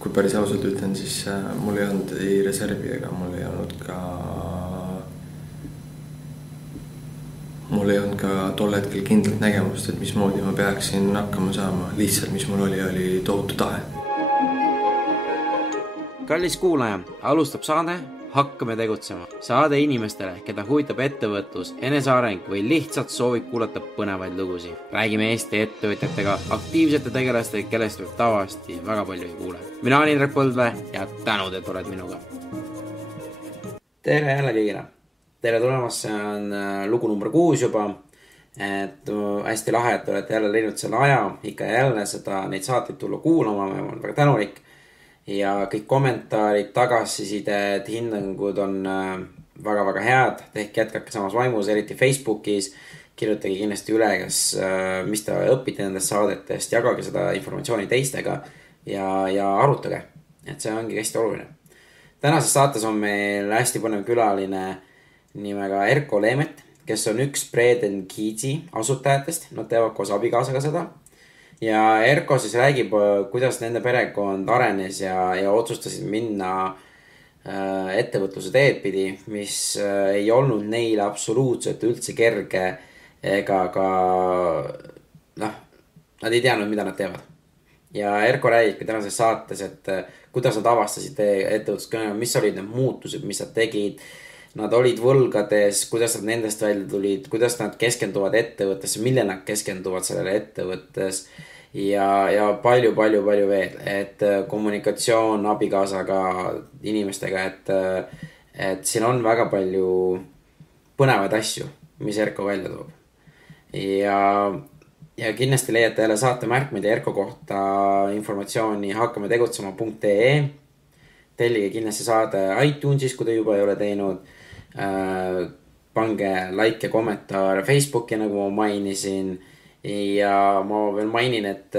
kui päris ausalt ütlen, siis mul ei olnud ei reservi ega mul ei olnud ka tol hetkel kindlalt nägemust, et mismoodi ma peaksin hakkama saama. Lihtsalt, mis mul oli tohutu tahe. Kallis kuulaja, alustab saade Hakkame tegutsema. Saade inimestele, keda huvitab ettevõtlus, eneseareng või lihtsalt soovib kuulata põnevaid lugusid. Räägime Eesti ettevõtjatega, aktiivsete tegelastega, kellest võib tavaliselt väga palju ei kuule. Mina olen Indrek Põldvee ja tänud, et oled minuga. Tere jälle kõigile. Tere tulemast, see on lugu number 6 juba. Et hästi lahe, et olete jälle leidnud selle aja, ikka jälle neid saateid tulla kuulama, ma olen väga tänulik. Ja kõik kommentaarid, tagasisidet, hinnangud on väga-väga head. Tehke jätkake samas vaimus, eriti Facebookis. Kirjutage kindlasti üle, mis te õpite nendest saadetest. Jagage seda informatsiooni teistega ja arutage. Et see ongi hästi oluline. Tänases saates on meil hästi põnev külaline nimega Erko Leemet, kes on üks Bread & Kids'i asutajatest. Nad teevad koos abikaasaga seda. Ja Erko siis räägib, kuidas nende perekond arenes ja otsustasid minna ettevõtluse teed pidi, mis ei olnud neile absoluutselt üldse kerge ega ka, nad ei teadnud, mida nad teevad. Ja Erko räägib tänases saates, et kuidas nad avastasid ettevõtlust, mis olid need muutused, mis nad tegid. Nad olid võlgades, kuidas nad nendest välja tulid, kuidas nad keskenduvad ettevõttesse, mille nad keskenduvad sellele ettevõttes ja palju veel, et kommunikatsioon abikaasaga inimestega, et siin on väga palju põnevaid asju, mis Erko välja toob. Ja kindlasti leiate jälle saate märkmeid Erko kohta informatsiooni hakkametegutsema.ee. Tellige kindlasti saade iTunesis, kui te juba ei ole teinud. Pange like ja kommentaar Facebooki, nagu ma mainisin. Ja ma veel mainin, et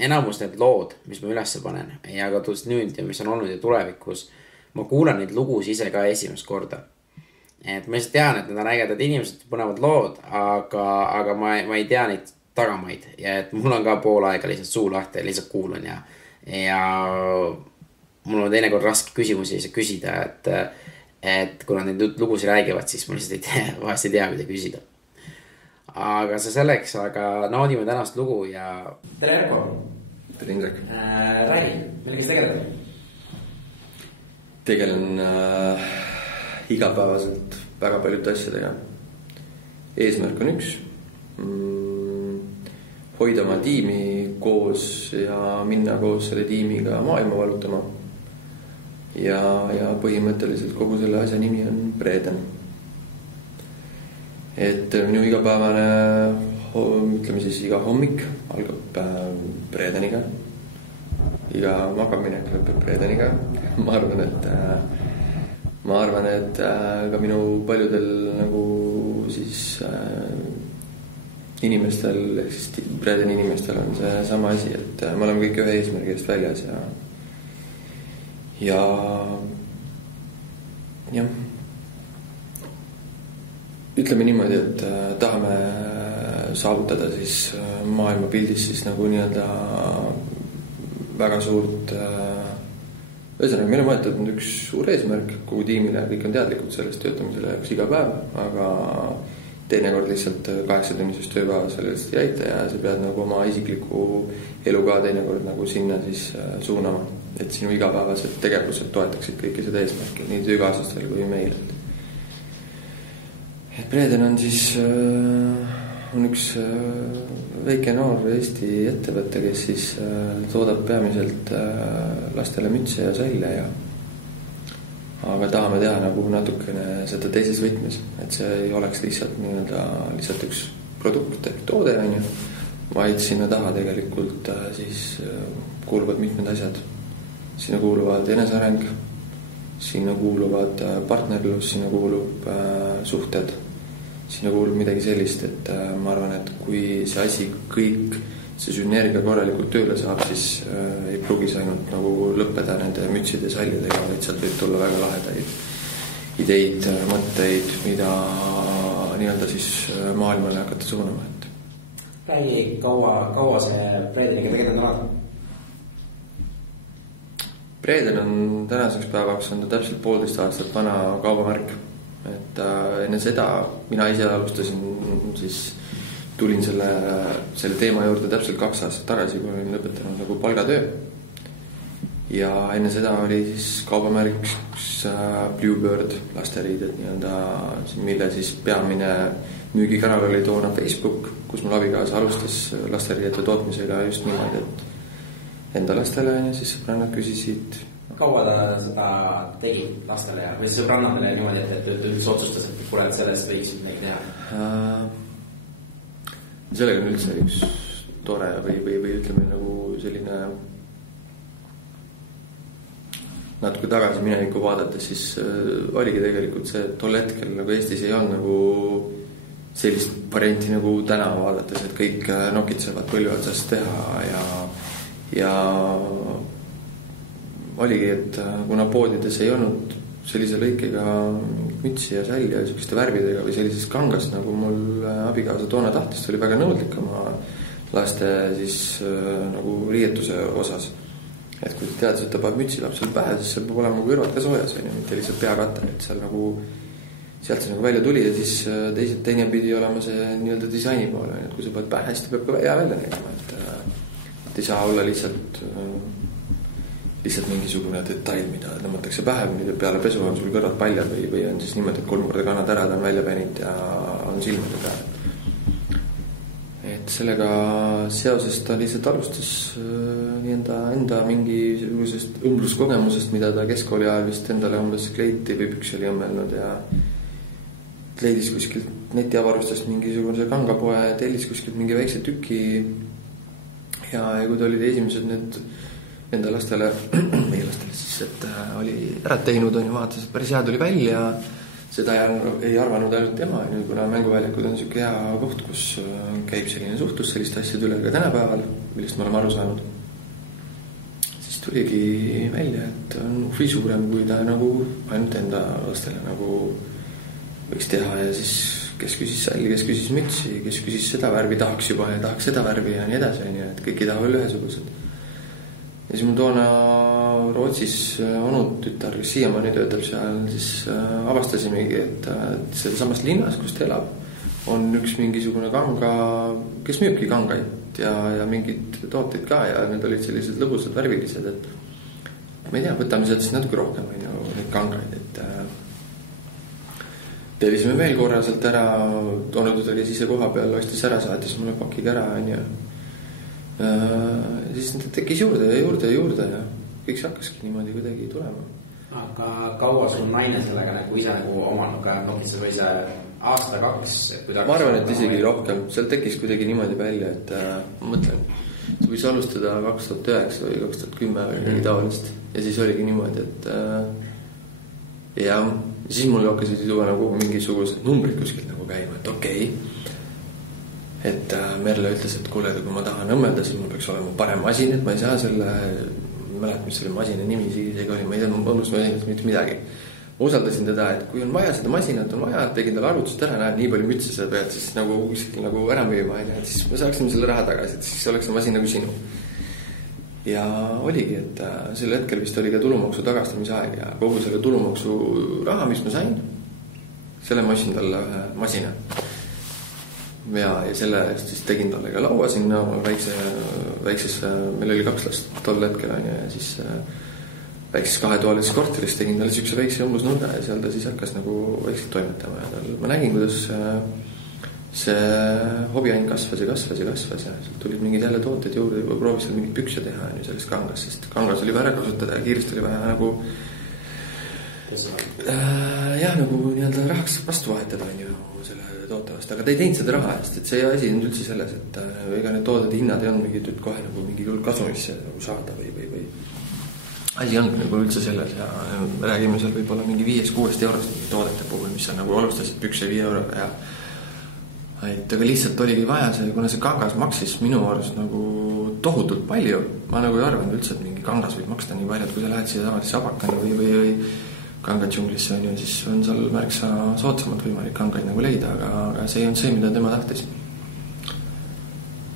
enamus need lood, mis ma üles panen ja ka tulles nüüd ja mis on olnud ja tulevikus, ma kuulan neid lugus ise ka esimest korda. Et ma lihtsalt tean, et need on ägedad inimesed, põnevad lood, aga ma ei tea neid tagamaid ja et mul on ka pool aega lihtsalt suu lahti ja lihtsalt kuulan ja mul on teinekord raske küsimusi küsida, et kui nad neid lugusid räägivad, siis ma lihtsalt vahest ei tea, mida küsida. Aga see selleks, aga naudime tänast lugu ja... Tere Erko! Tere Indrek! Räägi, millega sa tegeled? Tegelen igapäevaselt väga paljude asjadega. Eesmärk on üks. Hoida oma tiimi koos ja minna koos selle tiimiga maailma valutama. Ja põhimõtteliselt kogu selle asja nimi on Breeden. Et minu igapäevane, ütleme siis iga hommik algab Breedeniga. Iga magaminek lõpeb Breedeniga. Ma arvan, et ka minu paljudel nagu siis inimestel, ehk siis Breedeni inimestel on see sama asi, et me oleme kõik ühe eesmärgi eest väljas ja ütleme niimoodi, et tahame saavutada siis maailmapildis siis nagu nii-öelda väga suurt ühesõnaga, meil on võetud üks suur eesmärk kogu tiimile, kõik on teadlikud sellest töötamisele jaoks iga päev, aga teinekord lihtsalt 8-tunnisest tööpäeva sellest ei aita ja sa pead nagu oma isikliku elu ka teinekord nagu sinna siis suunama, et sinu igapäevased tegevused toetaksid kõiki seda eesmärki, nii töökaaslastel kui meil. Et Breeden on siis on üks väike noor Eesti ettevõte, kes siis toodab peamiselt lastele mütse ja salle aga tahame teha nagu natukene seda teises võtmes, et see ei oleks lihtsalt üks produkt ehk toode on ju, vaid sinna taha tegelikult siis kuuluvad mitmed asjad. Sinna kuuluvad eneseareng, sinna kuuluvad partnerlus, sinna kuulub suhted, sinna kuulub midagi sellist, et ma arvan, et kui see asi kõik, see sünergia korralikult tööle saab, siis ei pruugis ainult nagu lõppeda nende mütside sallidega, vaid sealt võib tulla väga lahedaid ideid, mõtteid, mida nii-öelda siis maailmale hakata suunama. Räägi, kaua see Breedeniga tegelikult on? Reeden on tänaseks päevaks on ta täpselt 1,5 aastat vana kaubamärk. Et enne seda mina ise alustasin, siis tulin selle teema juurde täpselt 2 aastat tagasi, kui olin lõpetanud nagu palgatöö. Ja enne seda oli siis kaubamärk Bluebird lasteriided nii-öelda, mille siis peamine müügikanal oli toona Facebook, kus mul abikaasa alustas lasteriidete tootmisega just niimoodi, et enda lastele ja siis sõbrannad küsisid. Kaua ta seda tegi lastele ja või sõbrannadele niimoodi, et üldse otsustas, et kuule, et sellest võiks midagi teha? Sellega on üldse üks tore või ütleme nagu selline natuke tagasi minevikku vaadates, siis oligi tegelikult see, et tol hetkel nagu Eestis ei olnud nagu sellist varianti nagu täna vaadates, et kõik nokitsevad põlve otsast teha ja oligi, et kuna poodides ei olnud sellise lõikega mütsi ja sälja ja selliste värvidega või sellisest kangast, nagu mul abikaasa toona tahtis, oli väga nõudlik oma laste siis nagu riietuse osas. Et kui teadis, et ta paneb mütsi lapsele pähe, siis seal peab olema kõrvad ka soojas, mitte lihtsalt peakatte, et seal nagu sealt see nagu välja tuli ja siis teine pidi olema see nii-öelda disaini poole, et kui sa paned pähe, siis ta peab ka välja nägema, et ei saa olla lihtsalt mingisugune detail, mida tõmmatakse pähe, mida peale pesu on sul kõrvad paljad või on siis niimoodi, et 3 korda kannad ära, ta on välja päninud ja on silmade peal. Et sellega seoses ta lihtsalt alustas enda mingisugusest õmbluskogemusest, mida ta keskkooli ajal vist endale umbes kleiti või püksi oli õmmelnud ja leidis kuskilt netiavarustest mingisuguse kangapoe, tellis kuskilt mingi väikse tüki ja kui ta olid esimesed need enda lastele, meie lastele siis, et oli ära teinud, on ju, vaatas, et päris hea tuli välja. Seda ei arvanud ainult tema, kuna mänguväljakud on niisugune hea koht, kus käib selline suhtlus selliste asjade üle ka tänapäeval, millest me oleme aru saanud. Siis tuligi välja, et on huvi suurem, kui ta nagu ainult enda lastele nagu võiks teha ja siis kes küsis salli, kes küsis mütsi, kes küsis seda värvi, tahaks juba ja tahaks seda värvi ja nii edasi, et kõik ei taha veel ühesugused. Ja siis mul toona Rootsis onud tütar, kes siiamaani töötab seal, siis avastasimegi, et seal samas linnas, kus ta elab, on üks mingisugune kanga, kes müübki kangaid ja mingid tooteid ka ja need olid sellised lõbusad värvilised, et ma ei tea, võtame sealt siis natuke rohkem neid kangaid, et tellisime veel korra sealt ära, onud tütar käis ise koha peal, ostis ära, saatis mulle pakiga ära, ja siis tekkis juurde ja kõik see hakkaski niimoodi kuidagi tulema. Aga kaua sul naine sellega nagu ise nagu omanud ka nokitses või see aasta 2? Ma arvan, et isegi rohkem. Seal tekkis kuidagi niimoodi välja, et ma mõtlen, sa võis alustada 2009 või 2010 või midagi taolist ja siis oligi niimoodi, et ja siis mul hakkasid juba nagu mingisugused numbrid kuskilt nagu käima, et okei. Et Merle ütles, et kuule, kui ma tahan õmmelda, siis mul peaks olema parem masin, et ma ei saa selle, mälet, mis selle masina nimi isegi oli, ma ei tea, ma õnnust masinast mitte midagi. Ma usaldasin teda, et kui on vaja seda masinat, on vaja, tegin talle arvutust ära, näed, nii palju mütse sa pead siis nagu ära müüma, et siis me saaksime selle raha tagasi, et siis oleks see masin nagu sinu. Ja oligi, et sel hetkel vist oli ka tulumaksu tagastamise aeg ja kogu selle tulumaksu raha, mis ma sain, selle ma ostsin talle ühe masina. Ja selle eest siis tegin talle ka laua sinna väikses, meil oli 2 last tol hetkel ja siis väikses 2-toalises korteris tegin talle siukse väikse õmblusnurga ja seal ta siis hakkas nagu väikselt toimetama ja ma nägin, kuidas see hobiain kasvas ja sealt tulid mingid jälle tooted juurde, juba proovis seal mingid pükse teha sellest kangas, sest kangas oli vaja kasutada ja kiiresti oli vaja nagu nagu nii-öelda rahaks vastu vahetada on ju selle toote vastu, aga ta ei teinud seda raha eest, et see asi on üldse selles, et ega need tooted hinnad ei olnud mingid kohe nagu mingi kasumisse nagu saada või asi on nagu üldse selles ja me räägime seal võib-olla mingi 5-6 eurost toodete puhul, mis on nagu alustasid pükse 5 euroga ja et aga lihtsalt oligi vaja see, kuna see kangas maksis minu arust nagu tohutult palju, ma nagu ei arvanud üldse, et mingi kangas võib maksta nii palju, et kui sa lähed siia tavalisse abakani või kangadžunglisse on ju, siis on seal märksa soodsamalt võimalik kangaid nagu leida, aga see ei olnud see, mida tema tahtis.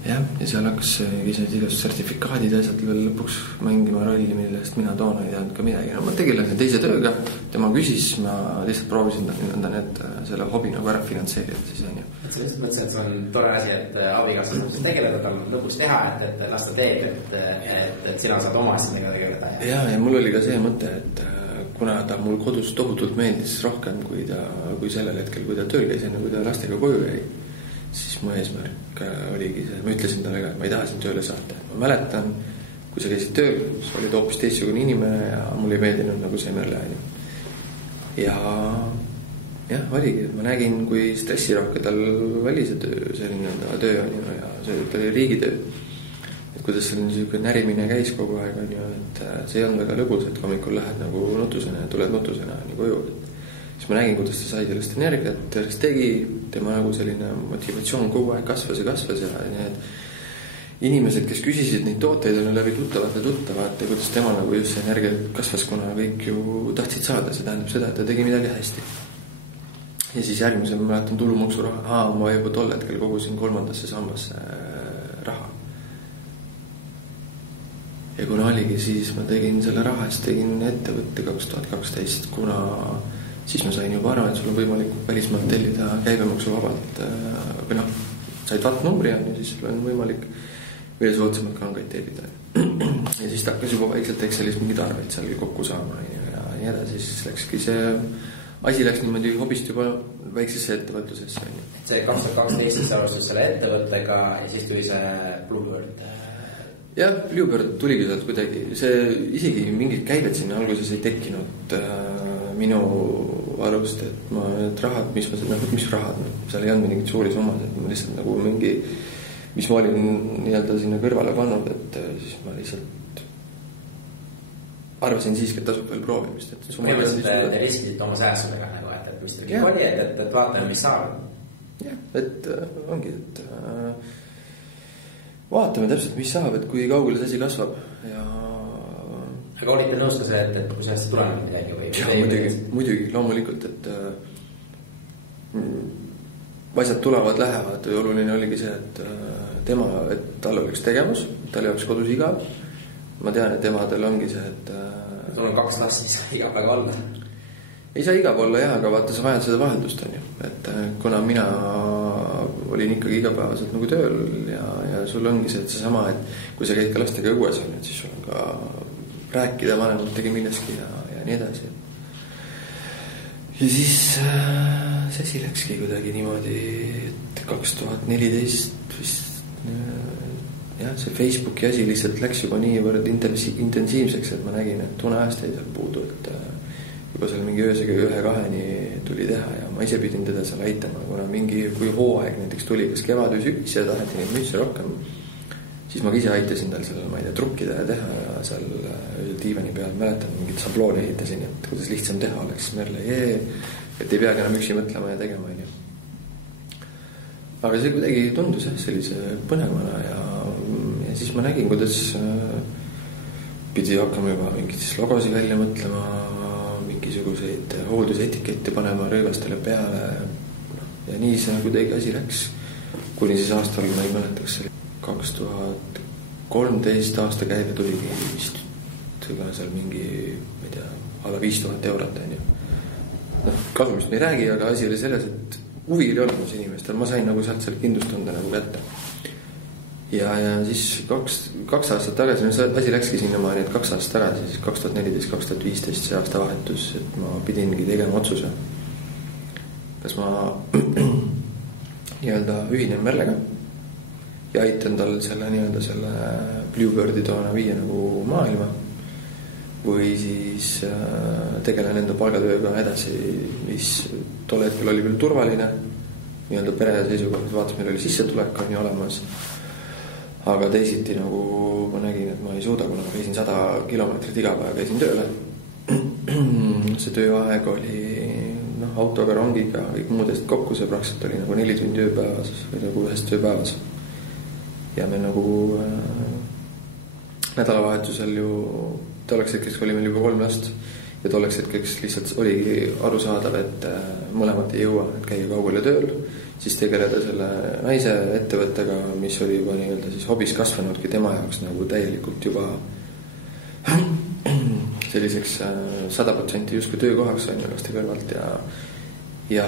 jah, ja seal hakkas igasugused sertifikaadid ja asjad veel lõpuks mängima rolli, millest mina toona ei teadnud ka midagi. No ma tegelesin teise tööga, tema küsis, ma lihtsalt proovisin selle hobi nagu ära finantseerida siis on ju. Et sa just mõtlesin, et see on tore asi, et abikaasa saab tegeleda, tal lõpuks teha, et las ta teeb, et sina saad oma asjadega tegeleda. Ja mul oli ka see mõte, et kuna ta mul kodus tohutult meeldis rohkem kui sellel hetkel, kui ta tööl käis enne, kui ta lastega koju jäi, siis mu eesmärk oligi see, ma ütlesin talle ka, et ma ei taha sind tööle saata. Ma mäletan, kui sa käisid tööl, sa olid hoopis teistsugune inimene ja mul ei meeldinud nagu see Merle. Ja jah, oligi, et ma nägin, kui stressirohke tal oli see töö, selline töö on ju, ja see oli riigitöö. Et kuidas see niisugune närimine käis kogu aeg on ju, et see ei olnud väga lõbus, et hommikul lähed nagu nutusena ja tuled nutusena nii koju. Siis ma nägin, kuidas ta sai sellest energiat, sellest tegi, tema nagu selline motivatsioon kogu aeg kasvas ja need inimesed, kes küsisid neid tooteid, on läbi tuttavad ja kuidas tema nagu just see energia kasvas, kuna kõik ju tahtsid saada, see tähendab seda, et ta tegi midagi hästi. Ja siis järgmisel ma mäletan tulumaksuraha, ma juba tol hetkel kogusin 3. sambasse raha. Ja kuna oligi, siis ma tegin selle raha, siis tegin ettevõtte 2012, kuna siis ma sain juba arva, et sul on võimalik välismaalt tellida käibemaksu vabalt või noh, said VAT-numbri ja siis sul on võimalik veel soodsamalt kangaid tellida. Ja siis ta hakkas juba vaikselt Excelis mingid arveid seal kokku saama ja nii edasi, siis läkski see asi läks niimoodi hobist juba väiksesse ettevõtlusesse. See 2012 sa alustas selle ettevõttega ja siis tuli see Bluebird. Jah, Bluebird tuligi sealt kuidagi, see isegi mingid käibed sinna alguses ei tekkinud minu arust, et ma need rahad, mis rahad, seal ei olnud mingid suuri summad, et ma lihtsalt nagu mingi, mis ma olin nii-öelda sinna kõrvale pannud, et siis ma lihtsalt arvasin siiski, et tasub veel proovimist. Põhimõtteliselt te riskisite oma säästudega nagu, et mis ta kõik oli, et vaatame, mis saab. Jah, et ongi, et vaatame täpselt, mis saab, et kui kaugele see asi kasvab ja aga olite nõus ka see, et kui sellest tuleneb midagi või? Ja, muidugi, loomulikult, et asjad tulevad, lähevad ja oluline oligi see, et tal oleks tegevus, tal jaoks kodus igav. Ma tean, et emadel ongi see, et sul on 2 last, mis igav väga olla. Ei saa igav olla jah, aga vaata, sa vajad seda vaheldust on ju. Et kuna mina olin ikkagi igapäevaselt nagu tööl ja sul ongi see, et seesama, et kui sa käid ka lastega õues on, et siis sul on ka rääkida vanematega milleski ja nii edasi. Ja siis see asi läkski kuidagi niimoodi, et 2014 vist jah, see Facebooki asi lihtsalt läks juba niivõrd intensiivseks, et ma nägin, et tuneajast jäi seal puudu, et juba seal mingi öösega 1-2 tuli teha ja ma ise pidin teda seal aitama, kuna kui hooaeg näiteks tuli, kas kevad või sügis ja taheti neid müsse rohkem, siis ma ise aitasin tal seal, ma ei tea, trukkida ja teha ja seal diivani peal mäletan, mingit sablooni ehitasin, et kuidas lihtsam teha oleks Merle, et ei peagi enam üksi mõtlema ja tegema, on ju. Aga see kuidagi tundus sellise põnevana ja siis ma nägin, kuidas pidi hakkama juba mingid logosi välja mõtlema, mingisuguseid hooldusetikette panema rõivastele peale ja nii see kuidagi asi läks, kuni siis aastal, ma ei mäletaks, 2013 aasta käive tuligi vist seal mingi, ma ei tea, alla 5000 eurot on ju. Noh, kasumist me ei räägi, aga asi oli selles, et huvi oli olemas inimestel, ma sain nagu sealt selle kindlustunde nagu kätte. Ja siis 2 aastat tagasi, see asi läkski sinnamaani, et 2 aastat tagasi, siis 2014-2015 see aasta vahetus, et ma pidingi tegema otsuse. Kas ma nii-öelda ühinen Merlega ja aitan tal selle nii-öelda selle Bluebirdi toona viia nagu maailma või siis tegelen enda palgatööga edasi, mis tol hetkel oli küll turvaline nii-öelda pere seisukohalt, vaatas, meil oli sissetulek on ju olemas, aga teisiti nagu ma nägin, et ma ei suuda, kuna ma käisin 100 kilomeetrit iga päev, käisin tööle. See tööaeg oli autoga, rongiga, kõik muudest kokku, see praktiliselt oli nagu 4 tundi ööpäevas või nagu 1 tööpäevas. Ja me nagu nädalavahetusel ju tolleks hetkeks oli meil juba 3 last ja tolleks hetkeks lihtsalt oligi arusaadav, et mõlemad ei jõua, et käia kaugele tööl siis tegeleda selle naise ettevõttega, mis oli juba nii-öelda siis hobis kasvanudki tema jaoks nagu täielikult juba selliseks 100% justkui töökohaks on ju laste kõrvalt ja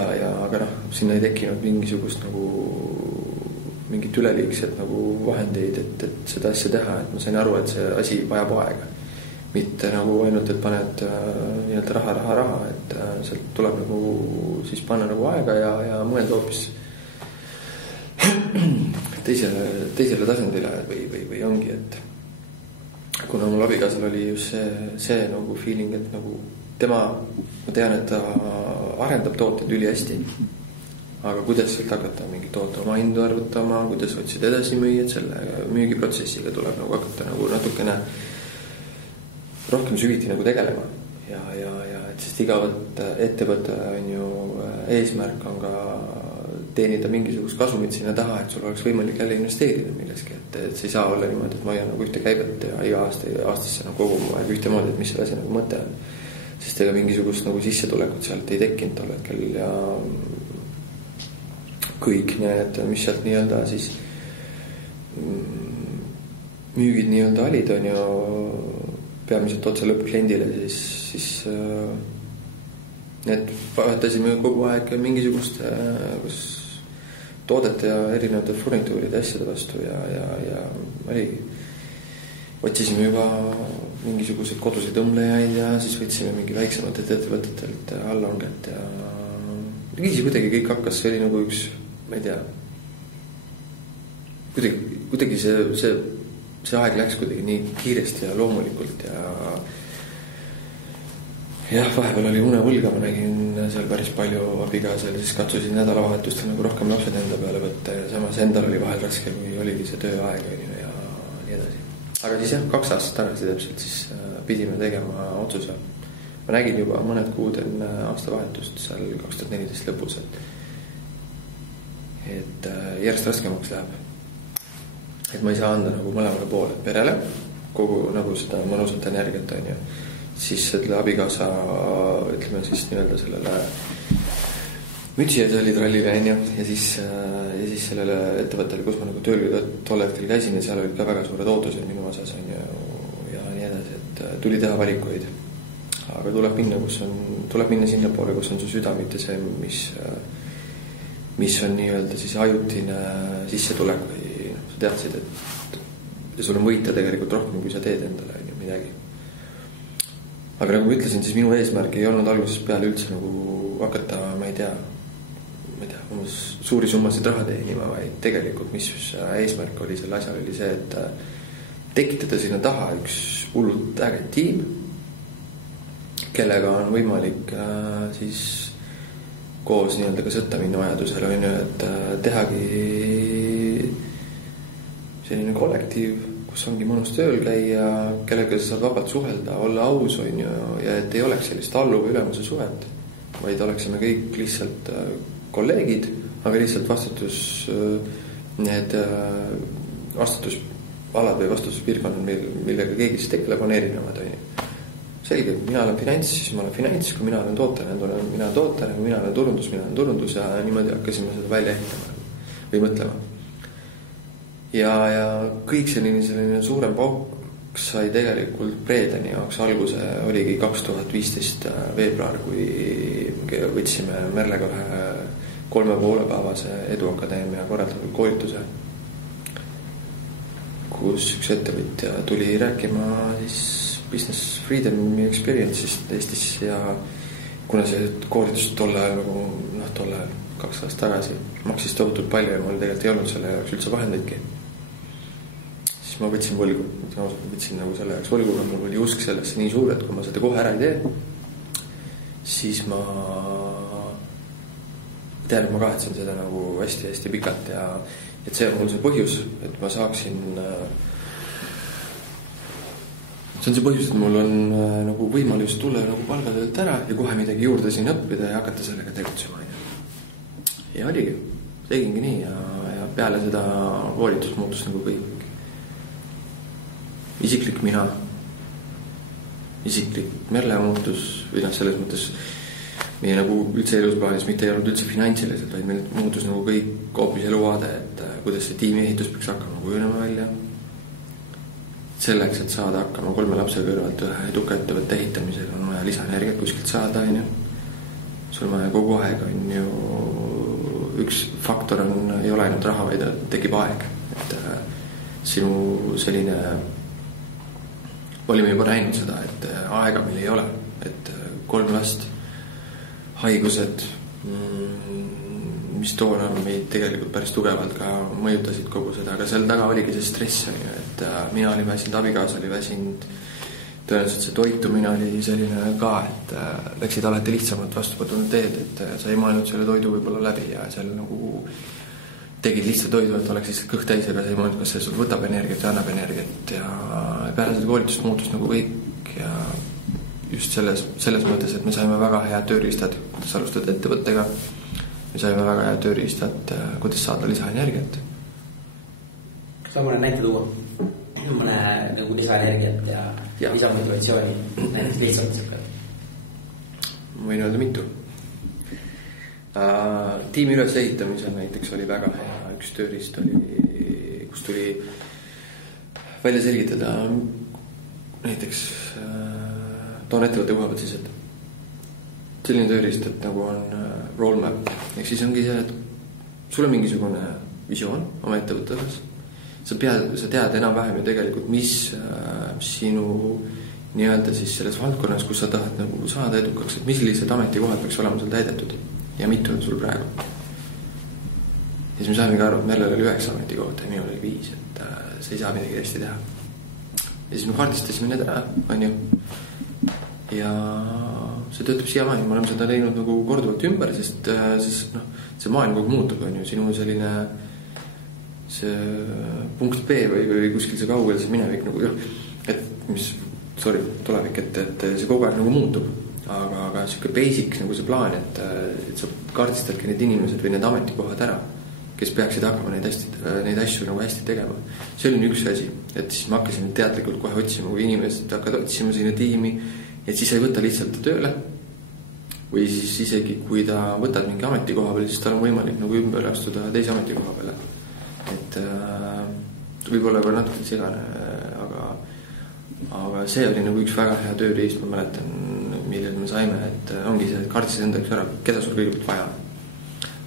aga noh, sinna ei tekkinud mingisugust nagu mingit üleliigset nagu vahendeid, et seda asja teha, et ma sain aru, et see asi vajab aega. Mitte nagu ainult, et paned nii-öelda raha, et sealt tuleb nagu siis panna nagu aega ja mõelda hoopis teisele tasandile või ongi, et kuna mul abikaasal oli just see nagu feeling, et nagu tema, ma tean, et ta arendab tooteid ülihästi, aga kuidas sealt hakata mingi toote oma hindu arvutama, kuidas otsida edasi müüjad, selle müügiprotsessiga tuleb nagu hakata nagu natukene rohkem süviti nagu tegelema ja et sest igavat ettevõtte on ju eesmärk on ka teenida mingisugust kasumit sinna taha, et sul oleks võimalik jälle investeerida milleski, et see ei saa olla niimoodi, et ma hoian nagu ühte käibet ja iga aastasse nagu koguma aeg ühtemoodi, et mis selle asja nagu mõte on. Sest ega mingisugust nagu sissetulekut sealt ei tekkinud tol hetkel ja kõik need, mis sealt nii-öelda siis müügid nii-öelda olid, on ju peamiselt otse lõppkliendile, siis need vahetasime kogu aeg mingisugust toodete ja erinevate furnituuride asjade vastu ja oligi. Otsisime juba mingisuguseid koduseid õmblejaid ja siis võtsime mingi väiksematelt ettevõtetelt allhanget ja kuidagi kõik hakkas, see oli nagu üks, ma ei tea, kuidagi see aeg läks kuidagi nii kiiresti ja loomulikult ja vahepeal oli unevõlga, ma nägin seal päris palju abikaasal, siis katsusin nädalavahetustel nagu rohkem lapsed enda peale võtta ja samas endal oli vahel raske, kui oligi see tööaeg ja nii edasi. Aga siis 2 aastat tagasi täpselt siis pidime tegema otsuse. Ma nägin juba mõned kuud enne aastavahetust seal 2014 lõpus, et järjest raskemaks läheb. Et ma ei saa anda nagu mõlemale poole perele kogu nagu seda mõnusat energiat on ju. Siis selle abikaasa, ütleme siis nii-öelda sellele mütsi ja trallile on ju ja siis sellele ettevõttele, kus ma nagu tööl tol hetkel käisin ja seal olid ka väga suured ootused minu osas on ju ja nii edasi, et tuli teha valikuid. Aga tuleb minna sinna poole, kus on su süda, mitte see, mis on nii-öelda siis ajutine sissetulek või sa teadsid, et sul on võita tegelikult rohkem, kui sa teed endale midagi. Aga nagu ma ütlesin, siis minu eesmärk ei olnud algusest peale üldse nagu hakata, ma ei tea, suuri summasid raha teenima, vaid tegelikult mis eesmärk oli selle asjal oli see, et tekitada sinna taha üks hullult äge tiim, kellega on võimalik siis koos nii-öelda ka sõtta minna vajadusel on ju, et tehagi selline kollektiiv, kus ongi mõnus tööl käia, kellega sa saad vabalt suhelda, olla aus on ju, ja et ei oleks sellist allu või ülemuse suhet, vaid oleksime kõik lihtsalt kolleegid, aga lihtsalt vastutusalad või vastutuspiirkonnad, millega keegi siis tegeleb, on erinevad on ju. Selge, mina olen finants, siis ma olen finants, kui mina olen tootena, mina olen tootena, kui mina olen turundus ja niimoodi hakkasime seda välja ehitama või mõtlema. Ja kõik selline suurem pauk sai tegelikult Breedeni jaoks alguse oligi 2015 veebruar, kui võtsime Merlega 3,5-päevase Eduakadeemia korraldatud koolituse, kus üks ettevõtja tuli rääkima siis Business Freedom Experience'ist Eestis ja kuna see koolitus tol ajal 2 aastat tagasi maksis tohutult palju ja mul tegelikult ei olnud selle jaoks üldse vahendeidki, siis ma võtsin võlgu, võtsin nagu selle jaoks võlgu, mul oli usk sellesse nii suur, et kui ma seda kohe ära ei tee, siis ma tean, et ma kahetsen seda nagu hästi-hästi pikalt ja et see on mul see põhjus, et ma saaksin see on see põhjus, et mul on nagu võimalus tulla nagu palgatöölt ära ja kohe midagi juurde siin õppida ja hakata sellega tegutsema. Ja oligi, tegingi nii ja peale seda koolitus muutus nagu kõik. Isiklik mina, isiklik Merle muutus või selles mõttes meie nagu üldse elusplaanis mitte ei olnud üldse finantsiliselt, vaid meil muutus nagu kõik hoopis eluvaade, et kuidas see tiimiehitus peaks hakkama kujunema välja. Selleks, et saada hakkama 3 lapse kõrvalt ühe eduka ettevõtte ehitamisega, on vaja lisaenergiat kuskilt saada, on ju. Sul on vaja kogu aeg, on ju, üks faktor ei ole ainult raha, vaid tekib aeg, et sinu selline, olime juba näinud seda, et aega meil ei ole, et 3 last, haigused, mis toona meid tegelikult päris tugevalt ka mõjutasid kogu seda, aga seal taga oligi see stress, et mina olin väsinud, abikaasa oli väsinud, tõenäoliselt see toitumine oli selline ka, et läksid alati lihtsamalt vastupõtunud teed, et sa ei mõelnud selle toidu võib-olla läbi ja seal nagu tegid lihtsalt toidu, et oleks lihtsalt kõht täis, aga sa ei mõelnud, kas see sul võtab energiat ja annab energiat ja peale seda koolitust muutus nagu kõik ja just selles mõttes, et me saime väga head tööriistad, kuidas alustada ettevõttega. Me saime väga head tööriistad, kuidas saada lisaenergiat. Kas on mõne näite tuua? Mõne nagu lisaenergiat ja lisamotivatsiooni näiteks lihtsalt? Ma võin öelda mitu. Tiimi ülesehitamisel näiteks oli väga hea. Üks tööriist oli, kus tuli välja selgitada näiteks toon ettevõtte koha pealt siis, et selline tööriist, et nagu on roadmap. Ehk siis ongi see, et sul on mingisugune visioon oma ettevõttes. Sa tead enam-vähem ju tegelikult, mis sinu nii-öelda siis selles valdkonnas, kus sa tahad nagu saada edukaks, et mis sellised ametikohad peaks olema sul täidetud ja mitu on sul praegu. Ja siis me saime ka aru, et meil oli 9 ametikohta ja minul oli 5, et sa ei saa midagi hästi teha. Ja siis me kaardistasime need ära, on ju. Ja see töötab siiamaani, me oleme seda teinud nagu korduvalt ümber, sest see maailm kogu muutub, on ju, sinu selline see punkt B või kuskil see kaugel, see minevik nagu, et mis, tulevik, et see kogu aeg nagu muutub, aga siuke basic nagu see plaan, et sa kaardistadki need inimesed või need ametikohad ära, kes peaksid hakkama neid asju nagu hästi tegema. See oli üks asi, et siis ma hakkasin teadlikult kohe otsima, kui inimesed hakkad otsima sinna tiimi, et siis ei võta lihtsalt tööle või siis isegi kui ta võtad mingi ametikoha peale, siis tal on võimalik nagu ümber astuda teise ametikoha peale, et võib-olla ka natuke segane, aga see oli nagu üks väga hea tööriist, ma mäletan, millel me saime, et ongi see, et kaardisid endaks ära, keda sul kõigepealt vaja.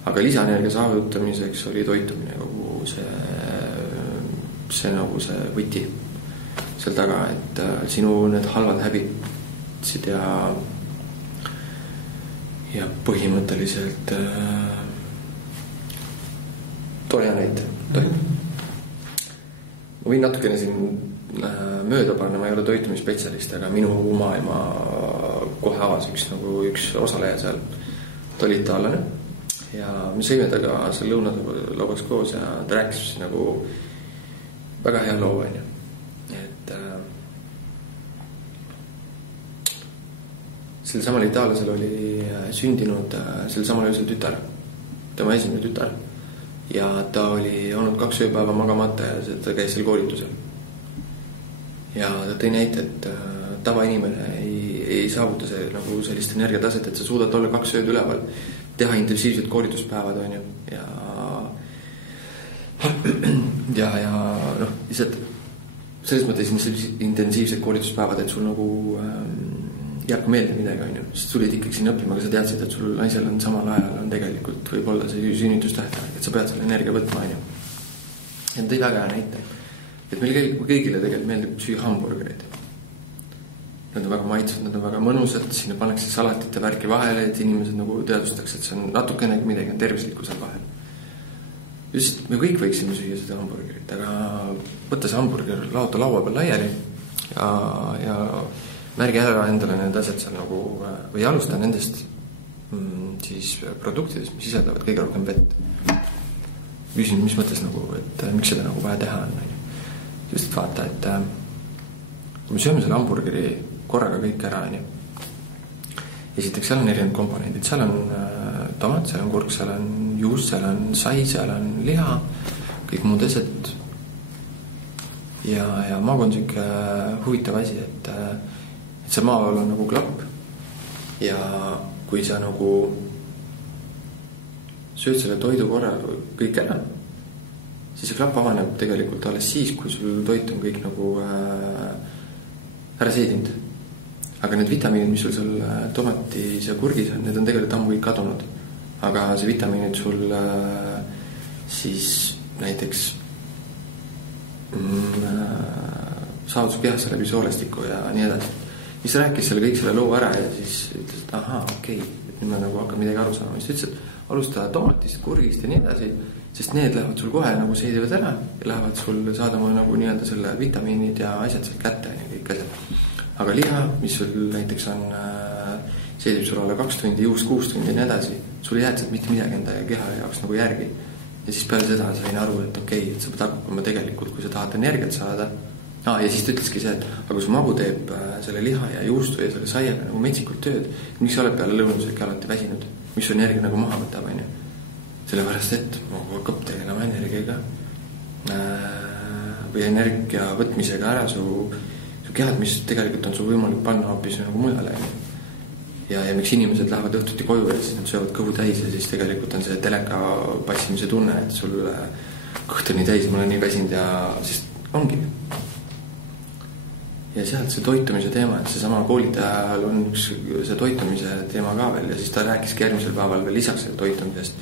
Aga lisaenergia saavutamiseks oli toitumine kogu see nagu see võti seal taga, et sinu need halvad häbitsid ja põhimõtteliselt toon hea näite. Ma võin natukene siin mööda panna, ma ei ole toitumisspetsialist, aga minu maailma kohe avas üks osaleja seal. Ta oli itaallane ja me sõime taga seal lõunalauas koos ja ta rääkis nagu väga hea loo, on ju. Et sel samal itaallasel oli sündinud sel samal öösel tütar, tema esimene tütar. Ja ta oli olnud 2 ööpäeva magamata ja ta käis seal koolitusel. Ja ta tõi näite, et tavainimene ei saavuta see, nagu sellist energiataset, et sa suudad olla 2 ööd üleval, teha intensiivsed koolituspäevad, on ju. Ja lihtsalt selles mõttes intensiivsed koolituspäevad, et sul nagu jääb ka meelde midagi, on ju. Sest tulid ikkagi siin õppima, aga sa teadsid, et sul naisel on samal ajal on tegelikult võib-olla see sünnitustähtaeg, et sa pead selle energia võtma, on ju. Ja tõi väga hea näite. Et meil kõigile tegelikult meeldib süüa hamburgerid. Nad on väga maitsvad, nad on väga mõnusad, sinna pannakse salatite värki vahele, et inimesed nagu teadvustaks, et see on natukene midagi on tervislikku seal vahel. Just me kõik võiksime süüa seda hamburgerit, aga võtta see hamburger laota laua peal laiali ja märgi ära endale need asjad seal nagu, või alusta nendest siis produktidest, mis sisaldavad kõige rohkem vett. Küsin, mis mõttes nagu, et miks seda nagu vaja teha on. Just vaata, et kui me sööme selle hamburgeri korraga kõik ära, on ju. Esiteks, seal on erinevad komponendid, seal on tomat, seal on kurk, seal on juust, seal on sai, seal on liha, kõik muud asjad. Ja maag on siuke huvitav asi, et see maa on nagu klapp ja kui sa nagu sööd selle toidu korra kõik ära, siis see klapp avaneb tegelikult alles siis, kui sul toit on kõik nagu ära seedinud. Aga need vitamiinid, mis sul seal tomatis ja kurgis on, need on tegelikult ammu kõik kadunud. Aga see vitamiinid sul siis näiteks saavad su kehasse läbi soolestiku ja nii edasi. Mis rääkis selle kõik selle loo ära ja siis ütles, et ahaa, okei, et nüüd ma nagu hakkan midagi aru saama. Siis ütles, et alustada tomatist, kurgist ja nii edasi, sest need lähevad sul kohe nagu seidivad ära ja lähevad sul saadama nagu nii-öelda selle vitamiinid ja asjad seal kätte ja kõik asjad. Aga liha, mis sul näiteks on, seedib sul alla 2 tundi, juust 6 tundi ja nii edasi, sul ei jääd sealt mitte midagi enda keha jaoks nagu järgi. Ja siis peale seda sain aru, et okei, et sa pead hakkama tegelikult, kui sa tahad energiat saada. Ja siis ta ütleski see, et aga su magu teeb selle liha ja juustu ja selle saiaga nagu metsikult tööd. Miks sa oled peale lõunasööki alati väsinud? Mis su energia nagu maha võtab, on ju? Sellepärast, et magu hakkab tegelema energiaga või energia võtmisega ära su kehad, mis tegelikult on sul võimalik panna hoopis nagu mujale. Ja miks inimesed lähevad õhtuti koju ja siis nad söövad kõhu täis ja siis tegelikult on see teleka passimise tunne, et sul kõht on nii täis, ma olen nii väsinud ja siis ongi. Ja sealt see toitumise teema, et see sama koolitajal on üks see toitumise teema ka veel ja siis ta rääkiski järgmisel päeval veel lisaks toitumisest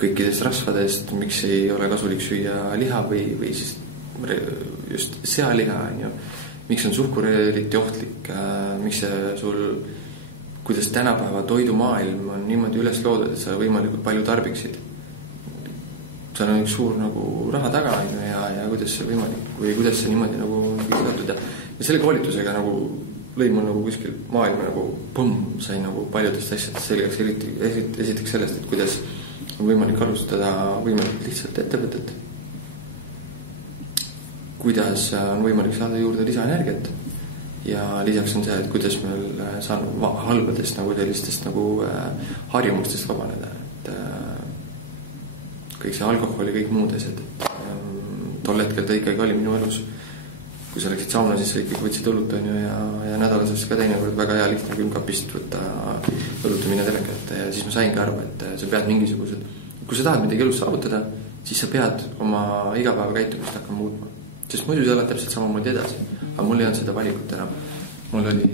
kõikidest rasvadest, miks ei ole kasulik süüa liha või siis just sealiha, on ju. Miks on suhkur eriti ohtlik, miks see sul, kuidas tänapäeva toidumaailm on niimoodi üles loodud, et sa võimalikult palju tarbiksid. Seal on üks suur nagu raha taga ja kuidas see võimalik või kuidas see niimoodi nagu kõigetud. Ja selle koolitusega nagu lõi mul nagu kuskil maailma nagu sai nagu paljudest asjadest selgeks esiteks sellest, et kuidas on võimalik alustada võimalikult lihtsalt ettevõtet. Kuidas on võimalik saada juurde lisaenergiat ja lisaks on see, et kuidas meil saanud halbadest nagu sellistest nagu harjumustest vabaneda, et kõik see alkohol ja kõik muud asjad. Tol hetkel ta ikkagi oli minu elus. Kui sa läksid sauna, siis sa ikkagi võtsid õlut ja nädalasest ka teinekord väga hea lihtne külmkapist võtta õlutamine telekat ja siis ma sain ka aru, et sa pead mingisugused, kui sa tahad midagi elus saavutada, siis sa pead oma igapäeva käitumist hakkama muutma. Sest muidu sa oled täpselt samamoodi edasi. Aga mul ei olnud seda valikut enam. Mul oli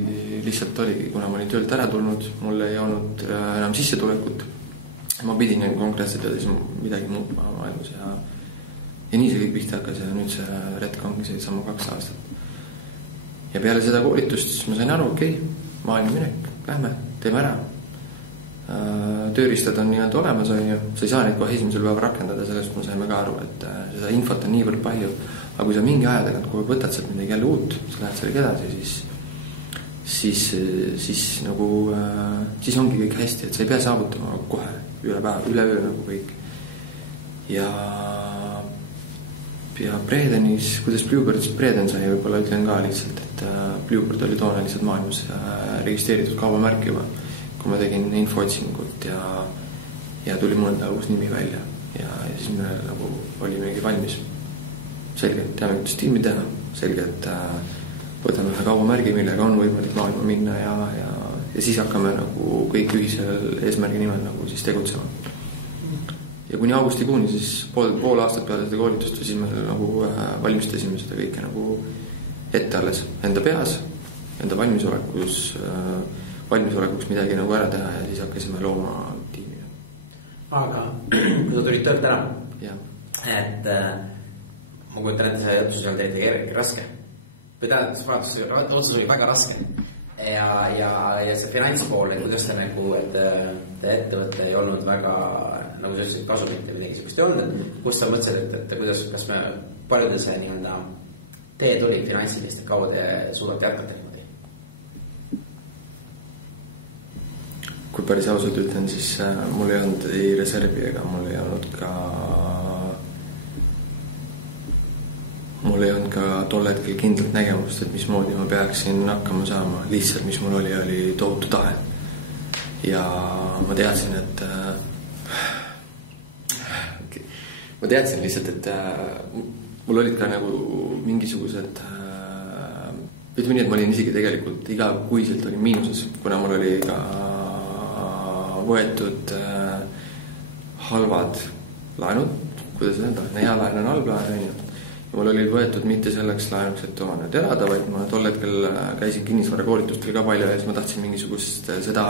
lihtsalt oligi, kuna ma olin töölt ära tulnud, mul ei olnud enam sissetulekut. Ma pidin konkreetselt midagi muutma maailmas ja nii see kõik pihta hakkas ja nüüd see retk ongi see sama 2 aastat. Ja peale seda koolitust siis ma sain aru, okei, maailma minek, lähme, teeme ära. Tööriistad on nii-öelda olemas, on ju. Sa ei saa neid kohe esimesel päeval rakendada, sellest me saime ka aru, et seda infot on niivõrd palju. Aga kui sa mingi aja tagant, kui võtad sealt midagi jälle uut, sa lähed sellega edasi, siis nagu, siis ongi kõik hästi, et sa ei pea saavutama kohe üleöö nagu kõik. Ja Bredenis, kuidas Bluebirdist Breden sai, võib-olla ütlen ka lihtsalt, et Bluebird oli toona lihtsalt maailmas registreeritud kaubamärk juba, kui ma tegin infootsingut ja tuli mul enda uus nimi välja ja siis me nagu olimegi valmis. Selge, et teame, kuidas tiimi teha. Selge, et võtame ühe kaubamärgi, millega on võimalik maailma minna ja siis hakkame nagu kõik ühisel eesmärgi nimel nagu siis tegutsema. Ja kuni augustikuuni siis pool aastat peale seda koolitust siis me nagu valmistasime seda kõike nagu ette alles enda peas, enda valmisolekuks midagi nagu ära teha ja siis hakkasime looma tiimi. Aga kui sa tulid töölt ära, et ma kujutan ette, see otsus oli teile raske. Või otsus oli väga raske. Ja see finantspool, et kuidas ta nagu, et ettevõte ei olnud väga, nagu sa ütlesid, kasumit ja midagi sellist ei olnud, et kus sa mõtlesid, et kuidas, kas me paljudel see nii-öelda tee tuli finantsilist, et kaua te suudate jätkata niimoodi? Kui päris ausalt ütlen, siis mul ei olnud ei reservi ega mul ei olnud ka tol hetkel kindlalt nägemust, et mismoodi ma peaksin hakkama saama. Lihtsalt, mis mul oli tohutu tahe. Ja ma teadsin, et ma teadsin lihtsalt, et mul olid ka nagu mingisugused ütleme nii, et ma olin isegi tegelikult iga kuiselt olin miinuses, kuna mul oli ka võetud halvad laenud, kuidas öelda, hea laen on halb laen, ja mul olid võetud mitte selleks laenuks, et oma nüüd elada, vaid ma tol hetkel käisin kinnisvarakoolitustel ka palju ja siis ma tahtsin mingisugust seda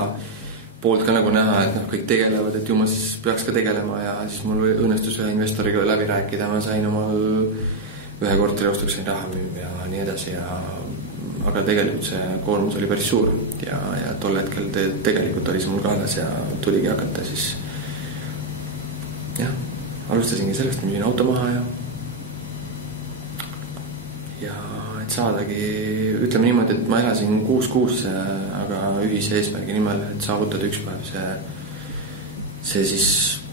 poolt ka nagu näha, et kõik tegelevad, et ju ma siis peaks ka tegelema ja siis mul õnnestus ühe investoriga läbi rääkida, ma sain omal ühe korteri ostuks sain raha ja nii edasi aga tegelikult see koormus oli päris suur ja tol hetkel tegelikult oli see mul kaelas ja tuligi hakata siis alustasingi sellest, müüsin auto maha ja et saadagi, ütleme niimoodi, et ma elasin 6 kuusse, aga ühise eesmärgi nimel, et saavutada üks päev see siis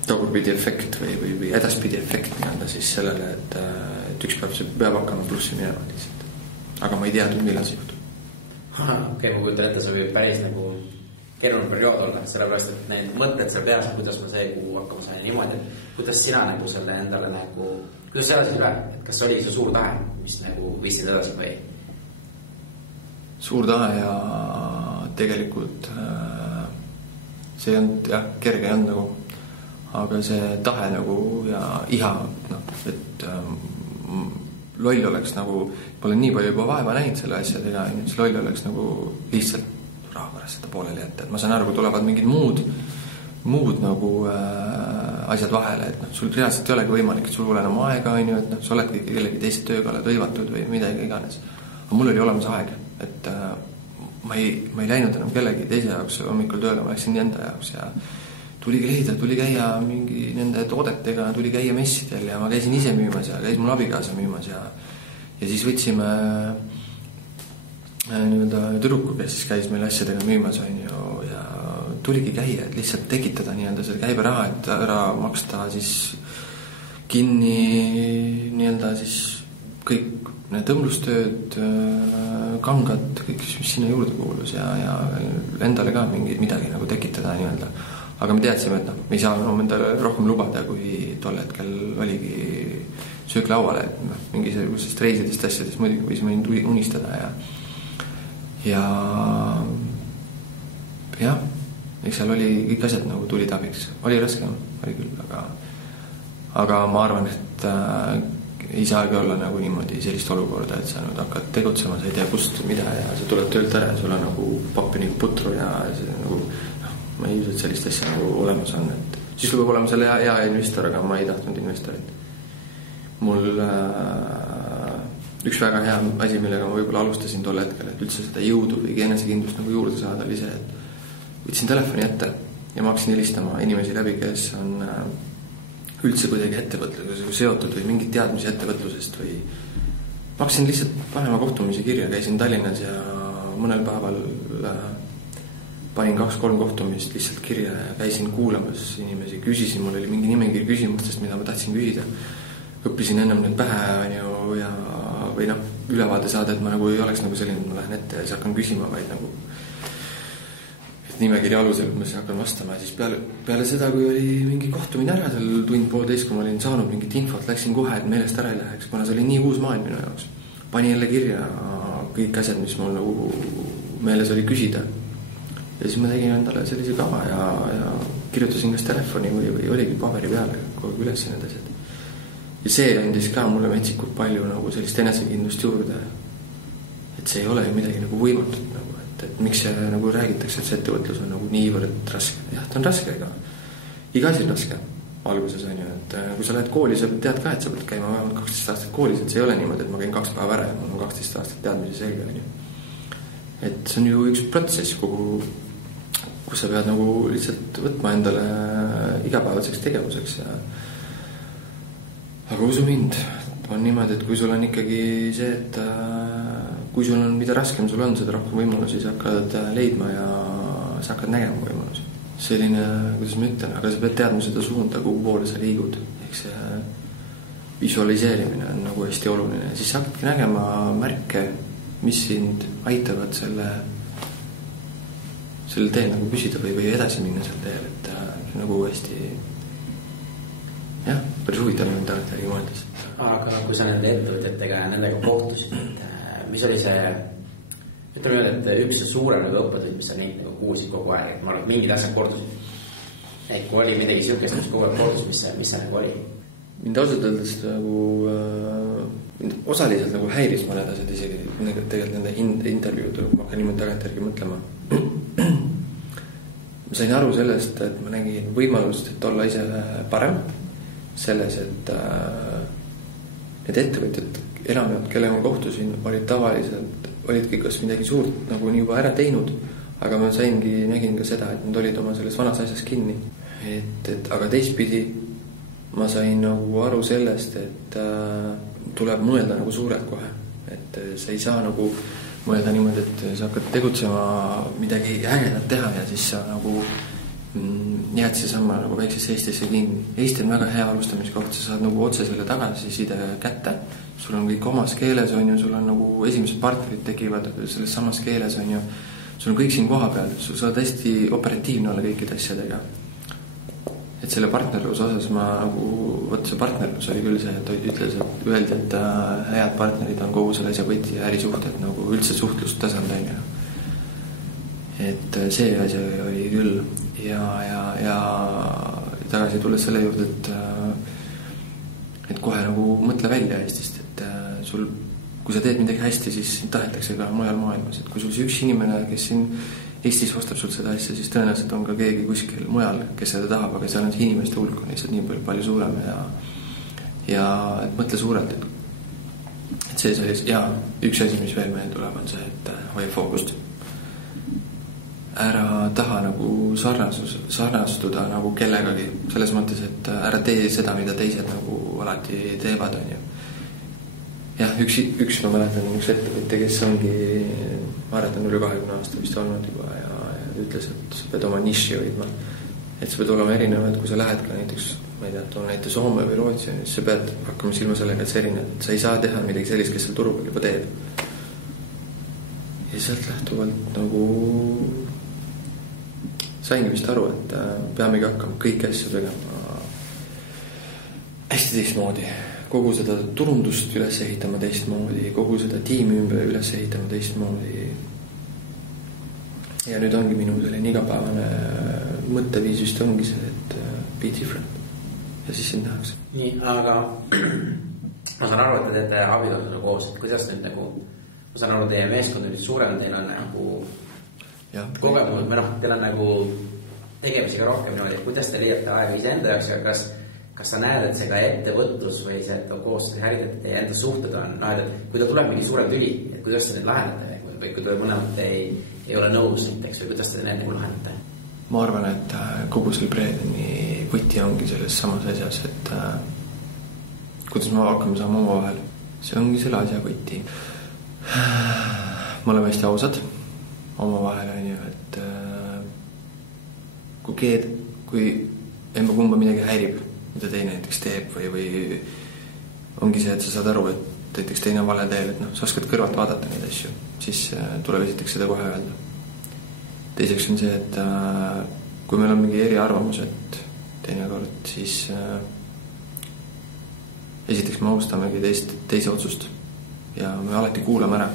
tagurpidi efekt või edaspidi efekt nii-öelda siis sellele, et üks päev see peab hakkama plussi minema lihtsalt. Aga ma ei teadnud, millal see juhtub. Okei, ma kujutan ette, see võib päris nagu keeruline periood olla, sellepärast, et need mõtted seal peas, kuidas ma see kuu hakkama sain niimoodi, et kuidas sina nagu selle endale nagu, kuidas sa elasid üle, et kas oli see suur tahe, mis nagu viisid edasi või? Suur tahe ja tegelikult see on kerge on nagu, aga see tahe nagu ja iha, et loll oleks nagu, pole nii palju juba vaeva näinud selle asjadega, see loll oleks nagu lihtsalt raha pärast seda pooleli jätta, et ma saan aru, kui tulevad mingid muud nagu asjad vahele, et sul reaalselt ei olegi võimalik, et sul pole enam aega, et sa oledki kellegi teise tööga oled hõivatud või midagi iganes. Aga mul oli olemas aeg, et ma ei läinud enam kellegi teise jaoks hommikul tööle, ma läksin enda jaoks ja tuli leida, tuli käia mingi nende toodetega, tuli käia messidel ja ma käisin ise müümas ja käis mul abikaasa müümas ja siis võtsime tüdruku, kes siis käis meil asjadega müümas ja tuligi käia, et lihtsalt tekitada nii-öelda see käiberaha, et ära maksta siis kinni nii-öelda siis kõik need õmblustööd, kangad, kõik, mis sinna juurde kuulus ja endale ka midagi nagu tekitada nii-öelda. Aga me teadsime, et me ei saa endale rohkem lubada, kui tol hetkel oligi söök lauale, et mingisugusest reisidest asjadest muidugi võisime unistada ja eks seal oli kõik asjad nagu tulid abiks. Oli raske, oli küll, aga ma arvan, et ei saagi olla nagu niimoodi sellist olukorda, et sa nüüd hakkad tegutsema, sa ei tea kust, mida ja sa tuled töölt ära ja sul on nagu pappi nagu putru ja see nagu, ma ei usu, et sellist asja nagu olemas on, et siis peab olema selle hea investor, aga ma ei tahtnud investorit. Mul üks väga hea asi, millega ma võib-olla alustasin tol hetkel, et üldse seda jõudu või enesekindlust nagu juurde saada, oli see, et võtsin telefoni ette ja ma hakkasin helistama inimesi läbi, kes on üldse kuidagi ettevõtlusega seotud või mingid teadmisi ettevõtlusest või ma hakkasin lihtsalt panema kohtumisi kirja, käisin Tallinnas ja mõnel päeval panin 2-3 kohtumist lihtsalt kirja ja käisin kuulamas inimesi, küsisin, mul oli mingi nimekiri küsimustest, mida ma tahtsin küsida, õppisin ennem need pähe või ülevaade saada, et ma nagu ei oleks nagu selline, et ma lähen ette ja siis hakkan küsima, vaid nagu nimekiri alusel, kui ma siis hakkan vastama ja siis peale seda, kui oli mingi kohtumine ära seal tund-poolteist, kui ma olin saanud mingit infot, läksin kohe, et meelest ära ei läheks, kuna see oli nii uus maailm minu jaoks. Pani jälle kirja kõik asjad, mis mul nagu meeles oli küsida ja siis ma tegin endale sellise kava ja kirjutasin kas telefoni või oligi paberi peale kogu üles need asjad ja see andis ka mulle metsikult palju nagu sellist enesekindlust juurde, et see ei ole ju midagi nagu võimatut nagu. Et miks see nagu räägitakse, et see ettevõtlus on nagu niivõrd raske. Jah, ta on raske, aga iga asi on raske alguses on ju, et kui sa lähed kooli, sa tead ka, et sa pead käima vähemalt 12 aastat koolis, et see ei ole niimoodi, et ma käin 2 päeva ära ja mul on 12 aastat teadmisi selge on ju. Et see on ju üks protsess, kus sa pead nagu lihtsalt võtma endale igapäevaseks tegevuseks aga usu mind, on niimoodi, et kui sul on ikkagi see, et kui sul on, mida raskem sul on, seda rohkem võimalusi sa hakkad leidma ja sa hakkad nägema võimalusi. Selline, kuidas ma ütlen, aga sa pead teadma seda suunda, kuhu poole sa liigud. Ehk see visualiseerimine on nagu hästi oluline. Siis sa hakkadki nägema märke, mis sind aitavad selle teel nagu püsida või edasi minna seal teel, et nagu hästi päris huvitav on tagantjärgi mõeldes. Aga kui sa nende ettevõtjatega ja nendega kohtusid, mis oli see, ütleme öelda, et üks suurem nagu õppetund, mis sa neid nagu kuulsid kogu aeg, et ma arvan, et mingid asjad kordusid. et kui oli midagi siukest, mis kogu aeg koodus, mis see nagu oli? Mind ausalt öeldes nagu osaliselt nagu häiris mõned asjad isegi tegelikult nende intervjuud, ma hakkan niimoodi tagantjärgi mõtlema. Ma sain aru sellest, et ma nägin võimalust, et olla ise parem selles, et need ettevõtjad, enamad, kellega ma kohtusin, olid tavaliselt, olid kõik kas midagi suurt nagu nii juba ära teinud, aga ma nägin ka seda, et nad olid oma selles vanas asjas kinni. Aga teistpidi ma sain nagu aru sellest, et tuleb mõelda nagu suurelt kohe, et sa ei saa nagu mõelda niimoodi, et sa hakkad tegutsema midagi ägedat teha ja siis sa nagu jääd seesama nagu väiksesse Eestisse kinni. Eesti on väga hea alustamiskoht, sa saad nagu otse selle tagasiside kätte, sul on kõik omas keeles, on ju, sul on nagu esimesed partnerid tekivad selles samas keeles, on ju, sul on kõik siin koha peal, sul saad hästi operatiivne olla kõikide asjadega. Et selle partnerluse osas ma nagu, see partnerlus oli küll see, et öeldi, et head partnerid on kogu selle asja võti ja ärisuhted nagu üldse suhtlust tasandamine. Et see asi oli küll ja tagasi tulles selle juurde, et kohe nagu mõtle välja Eestist, et sul, kui sa teed midagi hästi, siis tahetakse ka mujal maailmas, et kui sul see üks inimene, kes siin Eestis ostab sul seda asja, siis tõenäoliselt on ka keegi kuskil mujal, kes seda tahab, aga seal on see inimeste hulk on lihtsalt nii palju suurem ja et mõtle suurelt, et see sellis, ja üks asi, mis veel meil tuleb, on see, et hoia fookust. Ära taha nagu sarnastuda nagu kellegagi, selles mõttes, et ära tee seda, mida teised nagu alati teevad, on ju. Jah, üks ma mäletan, üks ettevõtja, kes ongi, ma arvan, üle 20 aasta vist olnud juba ja ütles, et sa pead oma niši hoidma. Et sa pead olema erinevad, kui sa lähed ka näiteks, ma ei tea, toon näiteks Soome või Rootsi, siis sa pead hakkama silma sellega, et see erinev, et sa ei saa teha midagi sellist, kes seal turu peal juba teeb. Ja sealt lähtuvalt nagu saingi vist aru, et peamegi hakkama kõiki asju tegema hästi teistmoodi. Kogu seda turundust üles ehitama teistmoodi, kogu seda tiimi ümber üles ehitama teistmoodi. Ja nüüd ongi minu selline igapäevane mõtteviis just ongi see, et be different. Ja siis sind nähakse. Nii, aga ma saan aru, et te teete abikaasana koos, et kuidas nüüd nagu, ma saan aru, teie meeskond nüüd suurem, teil on nagu kogemus, või teil on nagu tegemisi ka rohkem niimoodi, et kuidas te leiate aega iseenda jaoks ja kas sa näed, et see ka ettevõtlus või see, et koos häiritud ja enda suhted on, et kui ta tuleb mingi suure tüli, et kuidas te need lahendate või kui ta mõlemad ei ole nõus näiteks või kuidas te need nagu lahendate? Ma arvan, et kogu selle Bredeni võti ongi selles samas asjas, et kuidas me hakkame saama oma vahel. See ongi selle asja võti. Me oleme hästi ausad oma vahel, on ju, et kui emma kumba midagi häirib, mida teine näiteks teeb või ongi see, et sa saad aru, et näiteks teine vale teel, et sa oskad kõrvalt vaadata neid asju, siis tuleb esiteks seda kohe öelda. Teiseks on see, et kui meil on mingi eriarvamused teinekord, siis esiteks me austamegi teise otsust ja me alati kuulame ära.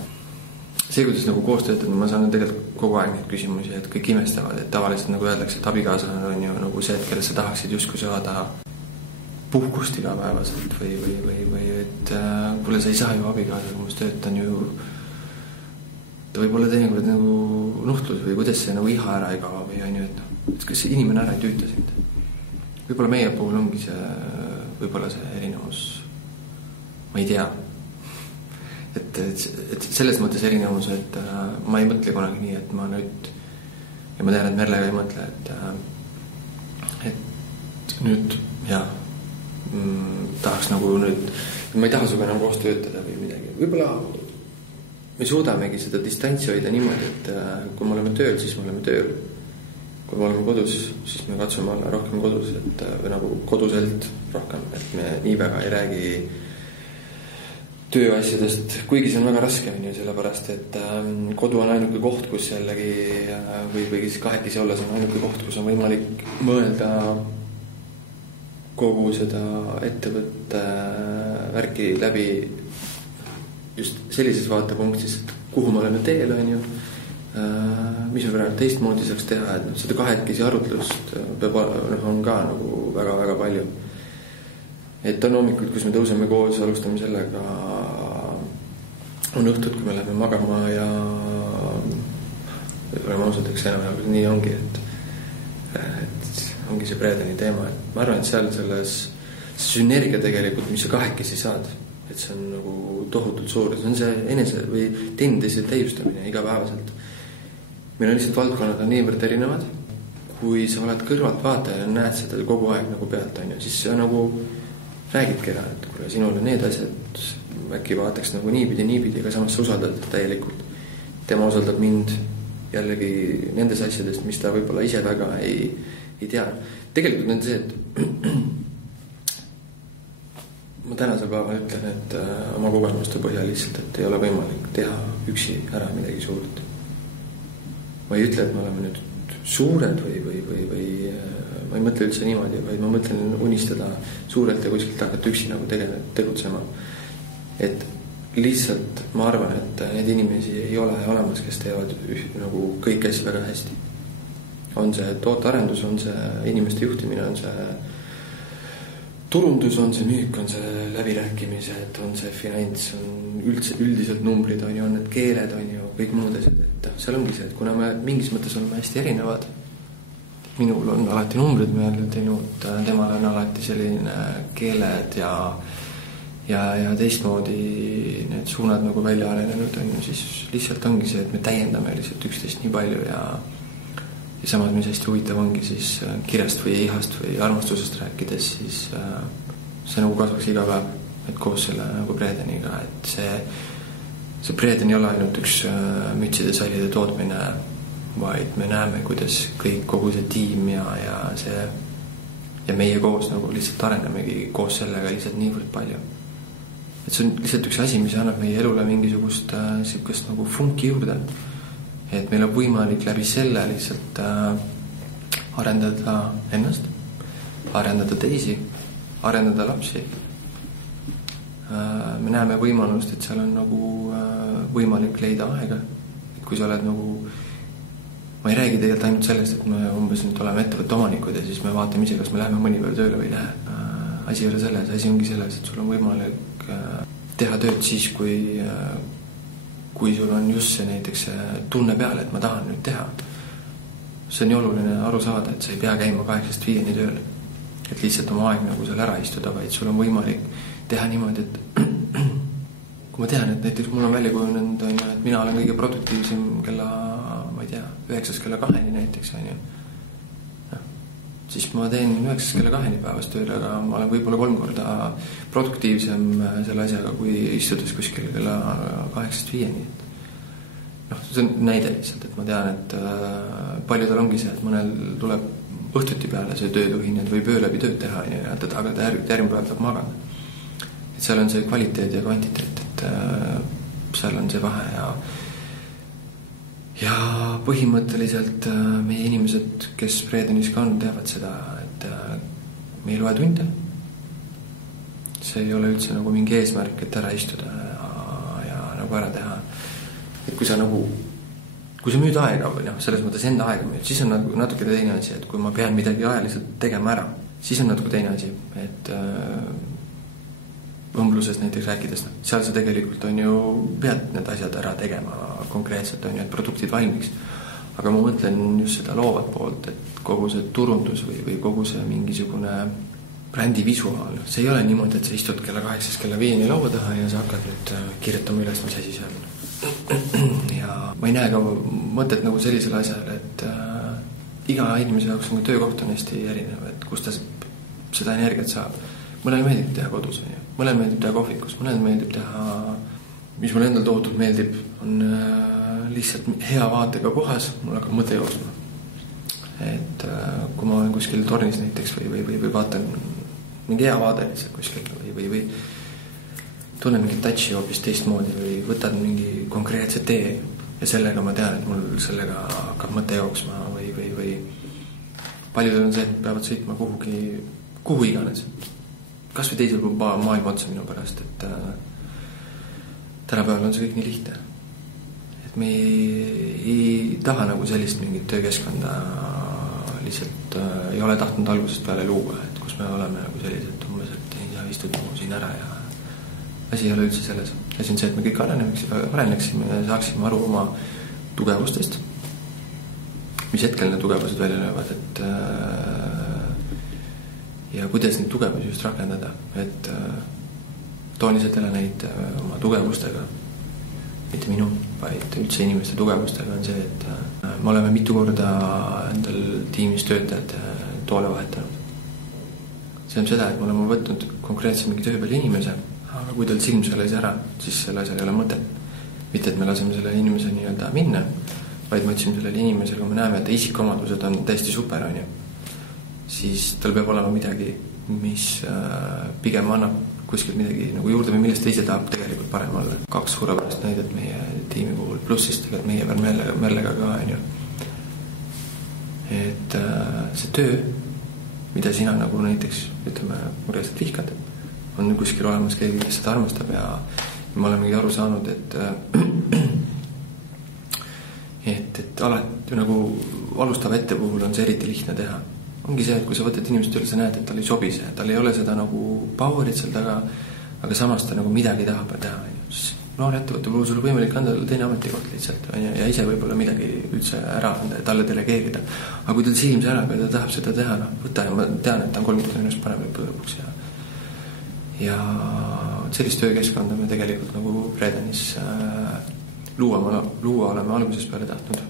See, kuidas nagu koos töötad, ma saan tegelikult kogu aeg neid küsimusi, et kõik imestavad, et tavaliselt nagu öeldakse, et abikaasa on ju nagu see, et kellest sa tahaksid justkui saada puhkust igapäevaselt või et kuule, sa ei saa ju abikaasa, kui ma töötan ju ta võib olla teinekord nagu nuhtlus või kuidas see nagu iha ära ei kaua või on ju, et kas see inimene ära ei tüüta sind. Võib-olla meie puhul ongi see, võib-olla see erinevus, ma ei tea. Et selles mõttes erinevus, et ma ei mõtle kunagi nii, et ma nüüd ja ma tean, et Merlega ei mõtle, et nüüd tahaks nagu nüüd ma ei taha suga enam koos töötada või midagi, võib-olla me suudamegi seda distantsi hoida niimoodi, et kui me oleme tööl, siis me oleme tööl, kui me oleme kodus, siis me katsume olla rohkem kodus, või nagu koduselt rohkem, et me nii väga ei räägi tööasjadest, kuigi see on väga raske, sellepärast, et kodu on ainuke koht, kus jällegi või siis kahekesi olles on ainuke koht, kus on võimalik mõelda kogu seda ettevõtte värki läbi just sellises vaatepunktis, et kuhu me oleme teel, on ju, mis me praegu teistmoodi saaks teha, et seda kahekesi arutlust peab, on ka nagu väga-väga palju. Et on hommikud, kus me tõuseme koos, alustame sellega, on õhtud, kui me läheme magama ja oleme ausalt, eks enam nii ongi, et ongi see Bredeni teema, et ma arvan, et seal selles sünergia tegelikult, mis sa kahekesi saad, et see on nagu tohutult suur, see on see enese või teenindeise täiustamine igapäevaselt. Meil on lihtsalt valdkonnad on niivõrd erinevad, kui sa oled kõrvalt vaataja ja näed seda kogu aeg nagu pealt, on ju, siis sa nagu räägidki ära, et kui sinul on need asjad, äkki vaataks nagu niipidi, aga samas sa usaldad täielikult. Tema usaldab mind jällegi nendes asjadest, mis ta võib-olla ise väga ei tea. Tegelikult on see, et ma tänasel päeval ütlen, et oma kogemuste põhjal lihtsalt, et ei ole võimalik teha üksi ära midagi suurt. Ma ei ütle, et me oleme nüüd suured või ma ei mõtle üldse niimoodi, vaid ma mõtlen unistada suurelt ja kuskilt hakata üksi nagu tegutsema. Et lihtsalt ma arvan, et need inimesi ei ole olemas, kes teevad nagu kõik asja väga hästi. On see tootearendus, on see inimeste juhtimine, on see turundus, on see müük, on see läbirääkimised, on see finants, on üldiselt numbrid, on ju, on need keeled, on ju, kõik muud asjad, et seal ongi see, et kuna me mingis mõttes oleme hästi erinevad, minul on alati numbrid meelde teinud, temal on alati selline keeled ja teistmoodi need suunad nagu välja arenenud on ju, siis lihtsalt ongi see, et me täiendame lihtsalt üksteist nii palju ja samas, mis hästi huvitav ongi siis kirjast või ihast või armastusest rääkides, siis see nagu kasvaks iga päev, et koos selle nagu Bredeniga, et see Breden ei ole ainult üks mütside sallide tootmine, vaid me näeme, kuidas kogu see tiim ja meie koos nagu lihtsalt arenemegi koos sellega lihtsalt niivõrd palju. Et see on lihtsalt üks asi, mis annab meie elule mingisugust sihukest nagu funki juurde. Et meil on võimalik läbi selle lihtsalt arendada ennast, arendada teisi, arendada lapsi. Me näeme võimalust, et seal on nagu võimalik leida aega. Et kui sa oled nagu ma ei räägi tegelikult ainult sellest, et me umbes nüüd oleme ettevõtte omanikud ja siis me vaatame ise, kas me läheme mõni päev tööle või ei lähe. Asi ei ole selles, asi ongi selles, et sul on võimalik teha tööd siis, kui sul on just see näiteks tunne peale, et ma tahan nüüd teha. See on nii oluline aru saada, et sa ei pea käima 8-5 tööl, et lihtsalt oma aeg nagu seal ära istuda, vaid sul on võimalik teha niimoodi, et kui ma tean, et näiteks mul on välja kujunenud, et mina olen kõige produktiivsem kella, ma ei tea, 9 kella 2 näiteks, on ju. Siis ma teen 9 kella 2 päevas tööle, aga ma olen võib-olla 3 korda produktiivsem selle asjaga, kui istudes kuskil kella 8-5. See on näide lihtsalt, et ma tean, et paljudel ongi see, et mõnel tuleb õhtuti peale see töötuhin, et võib öö läbi tööd teha, aga ta järgmine päev tahab magada. Et seal on see kvaliteet ja kvantiteet, et seal on see vahe ja põhimõtteliselt meie inimesed, kes Bredenis ka on, teavad seda, et me ei loe tunde. See ei ole üldse nagu mingi eesmärk, et ära istuda ja nagu ära teha. Et kui sa müüd aega või selles mõttes enda aega müüd, siis on natuke teine asi, et kui ma pean midagi ajaliselt tegema ära, siis on natuke teine asi, et õmbluses näiteks rääkides, seal sa tegelikult on ju pead need asjad ära tegema konkreetselt, on ju, et produktid valmiks. Aga ma mõtlen just seda loovat poolt, et kogu see turundus või kogu see mingisugune brändi visuaal, see ei ole niimoodi, et sa istud kella 8 kella 5 laua taha ja sa hakkad nüüd kirjutama üles, mis asi see on. Ja ma ei näe ka mõtet nagu sellisel asjal, et iga inimese jaoks nagu töökoht on hästi erinev, et kus ta seda energiat saab. Mõnel meeldib teha kodus, mõnel meeldib teha kohvikus, mõnel meeldib teha, mis mul endal tohutult meeldib, on lihtsalt hea vaatega kohas, mul hakkab mõte jooksma. Et kui ma olen kuskil tornis näiteks või vaatan mingi hea vaade lihtsalt kuskil või tunnen mingit touchi hoopis teistmoodi või võtan mingi konkreetse tee ja sellega ma tean, et mul sellega hakkab mõte jooksma või paljudel on see, et peavad sõitma kuhu iganes. Kas või teisel maailma otsa minu pärast, et tänapäeval on see kõik nii lihtne. Et me ei taha nagu sellist mingit töökeskkonda lihtsalt ei ole tahtnud algusest peale luua, et kus me oleme nagu sellised umbes, et ei saa istuda siin ära ja asi ei ole üldse selles. Asi on see, et me kõik areneksime ja saaksime aru oma tugevustest, mis hetkel need tugevused välja löövad, et ja kuidas neid tugevusi just rakendada, et toon lihtsalt jälle neid oma tugevustega, mitte minu, vaid üldse inimeste tugevustega on see, et me oleme mitu korda endal tiimis töötajad toole vahetanud. See on seda, et me oleme võtnud konkreetse mingi töö peal inimese, aga kui tal silm seal ei sära, siis selle asjal ei ole mõtet. Mitte, et me laseme selle inimese nii-öelda minna, vaid me otsime sellele inimesele, kui me näeme, et isikuomadused on täiesti super, on ju, siis tal peab olema midagi, mis pigem annab kuskilt midagi nagu juurde või millest ta ise tahab tegelikult parem olla. 2 suurepärast näidet meie tiimi puhul, pluss siis tegelikult meie peal Merlega ka, on ju. Et see töö, mida sina nagu näiteks, ütleme, murjast vihkad, on kuskil olemas keegi, kes seda armastab ja ma olemegi aru saanud, et alati nagu alustava ette puhul on see eriti lihtne teha. Ongi see, et kui sa võtad inimest üle, sa näed, et tal ei sobi see, tal ei ole seda nagu powerit seal taga, aga samas ta nagu midagi tahab teha. Noor ettevõtte puhul sul võimalik anda teine ametikoht lihtsalt ja ise võib-olla midagi üldse ära anda ja talle delegeerida. Aga kui tal silm särab ja ta tahab seda teha, võta ja ma tean, et ta on 30 minust parem lõpuks ja sellist töökeskkonda me tegelikult nagu Bredenis luua oleme algusest peale tahtnud.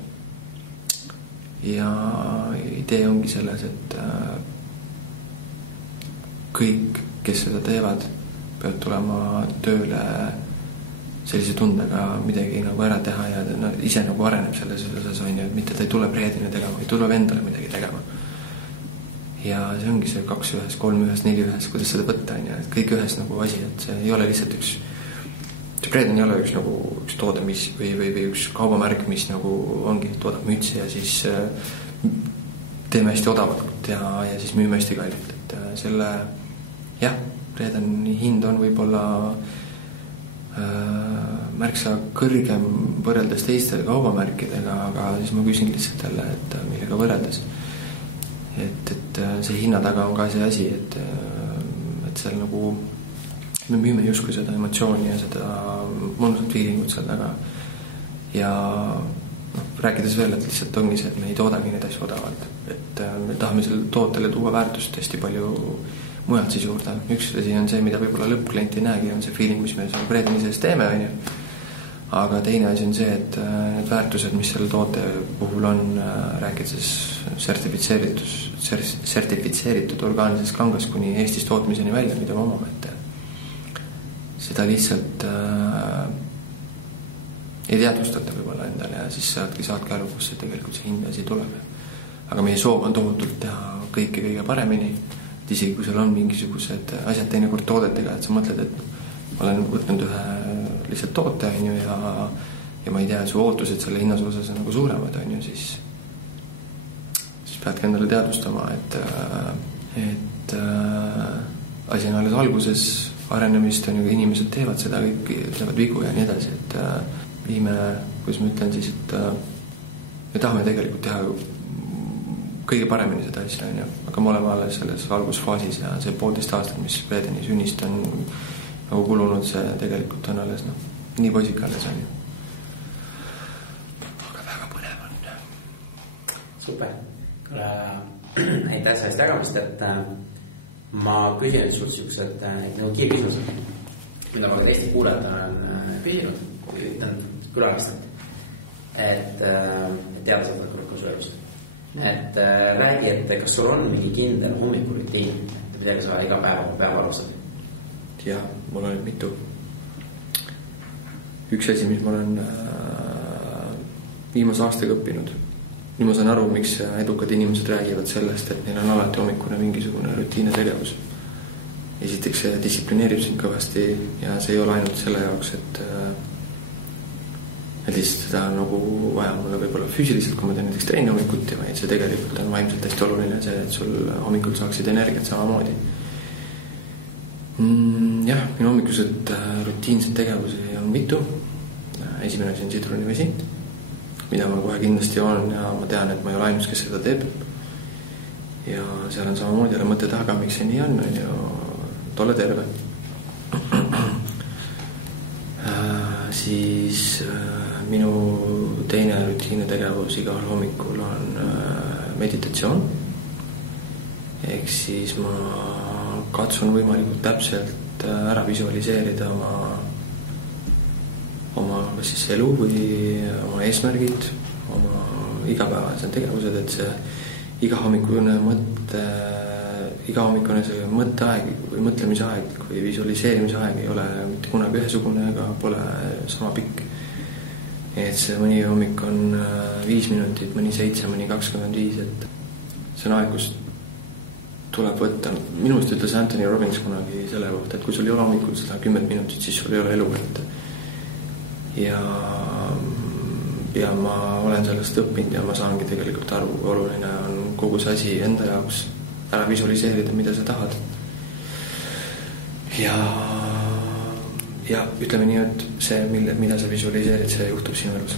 Ja idee ongi selles, et kõik, kes seda teevad, peavad tulema tööle sellise tundega midagi nagu ära teha ja ise nagu areneb selles osas, on ju, et mitte ta ei tule Bredini tegema, ei tuleb endale midagi tegema. Ja see ongi see 2 ühes, 3 ühes, 4 ühes, kuidas seda võtta, on ju, et kõik ühes nagu asi, et see ei ole lihtsalt üks Bredin ei ole üks toode, mis või üks kaubamärk, mis nagu ongi, toodab mütsi ja siis teeme hästi odavalt ja siis müüme hästi kallilt, et selle jah, Bredini hind on võib-olla märksa kõrgem võrreldes teiste kaubamärkidega, aga siis ma küsin lihtsalt jälle, et millega võrreldes, et see hinna taga on ka see asi, et seal nagu me müüme justkui seda emotsiooni ja seda mõnusat feelingut seal taga ja rääkides veel, et lihtsalt ongi see, et me ei toodagi neid asju odavalt, et me tahame selle tootele tuua väärtust hästi palju mujalt siis juurde. Üks asi on see, mida võib-olla lõppklient ei näegi, on see feeling, mis me seal Bredini sees teeme, on ju. Aga teine asi on see, et need väärtused, mis selle toote puhul on, rääkides sertifitseeritud orgaanilisest kangast kuni Eestis tootmiseni välja, mida me omame, et seda lihtsalt ei teadvustata võib-olla endale ja siis saadki aru, kus see tegelikult see hind asi tuleb. Aga meie soov on tohutult teha kõike kõige paremini, et isegi kui seal on mingisugused asjad teinekord toodetega, et sa mõtled, et ma olen võtnud ühe lihtsalt toote, on ju, ja ma ei tea, et su ootused selle hinnas osas on nagu suuremad, on ju, siis peadki endale teadvustama, et asi on alles alguses, arenemist on ju, inimesed teevad seda, kõik teevad vigu ja nii edasi, et viime, kuidas ma ütlen siis, et me tahame tegelikult teha kõige paremini seda asja, on ju, aga me oleme alles selles algusfaasis ja see 1,5 aastat, mis Bredini sünnist on nagu kulunud, see tegelikult on alles nii poisik alles, on ju. Aga väga põnev on. Super. Aitäh sellest jagamist, et ma küsin sult siuksed nagu kiirküsimused, mida ma ka teiste kuulajatena olen küsinud, ütlen külalistelt, et teada saada kurkus ööst. Et räägi, et kas sul on mingi kindel hommikurutiin, midagi sa iga päev alustad? Jah, mul on mitu. Üks asi, mis ma olen viimase aastaga õppinud. Nüüd ma saan aru, miks edukad inimesed räägivad sellest, et neil on alati hommikune mingisugune rutiine tegevus. Esiteks see distsiplineerib sind kõvasti ja see ei ole ainult selle jaoks, et lihtsalt seda on nagu vaja mulle võib-olla füüsiliselt, kui ma teen näiteks treeni hommikuti, vaid see tegelikult on vaimselt hästi oluline see, et sul hommikul saaksid energiat samamoodi. Jah, minu hommikused rutiinsed tegevusi on mitu. Esimene asi on sidrunivesi, mida ma kohe kindlasti joon ja ma tean, et ma ei ole ainus, kes seda teeb. Ja seal on samamoodi jälle mõte taga, miks see nii on ju, tolle terve. Siis minu teine rutiinne tegevus igal hommikul on meditatsioon. Ehk siis ma katsun võimalikult täpselt ära visualiseerida oma kas siis elu või oma eesmärgid, oma igapäevased tegevused, et see igahommikune see mõtteaeg või mõtlemise aeg või visualiseerimise aeg ei ole mitte kunagi ühesugune ega pole sama pikk. Et see mõni hommik on 5 minutit, mõni 7, mõni 25, et see on aeg, kus tuleb võtta. Minust ütles Anthony Robbins kunagi selle kohta, et kui sul ei ole hommikul seda 10 minutit, siis sul ei ole elu võtta. Ja ma olen sellest õppinud ja ma saangi tegelikult aru, kui oluline on kogu see asi enda jaoks ära visualiseerida, mida sa tahad. Ja ütleme nii, et see, mida sa visualiseerid, see juhtub sinu elus.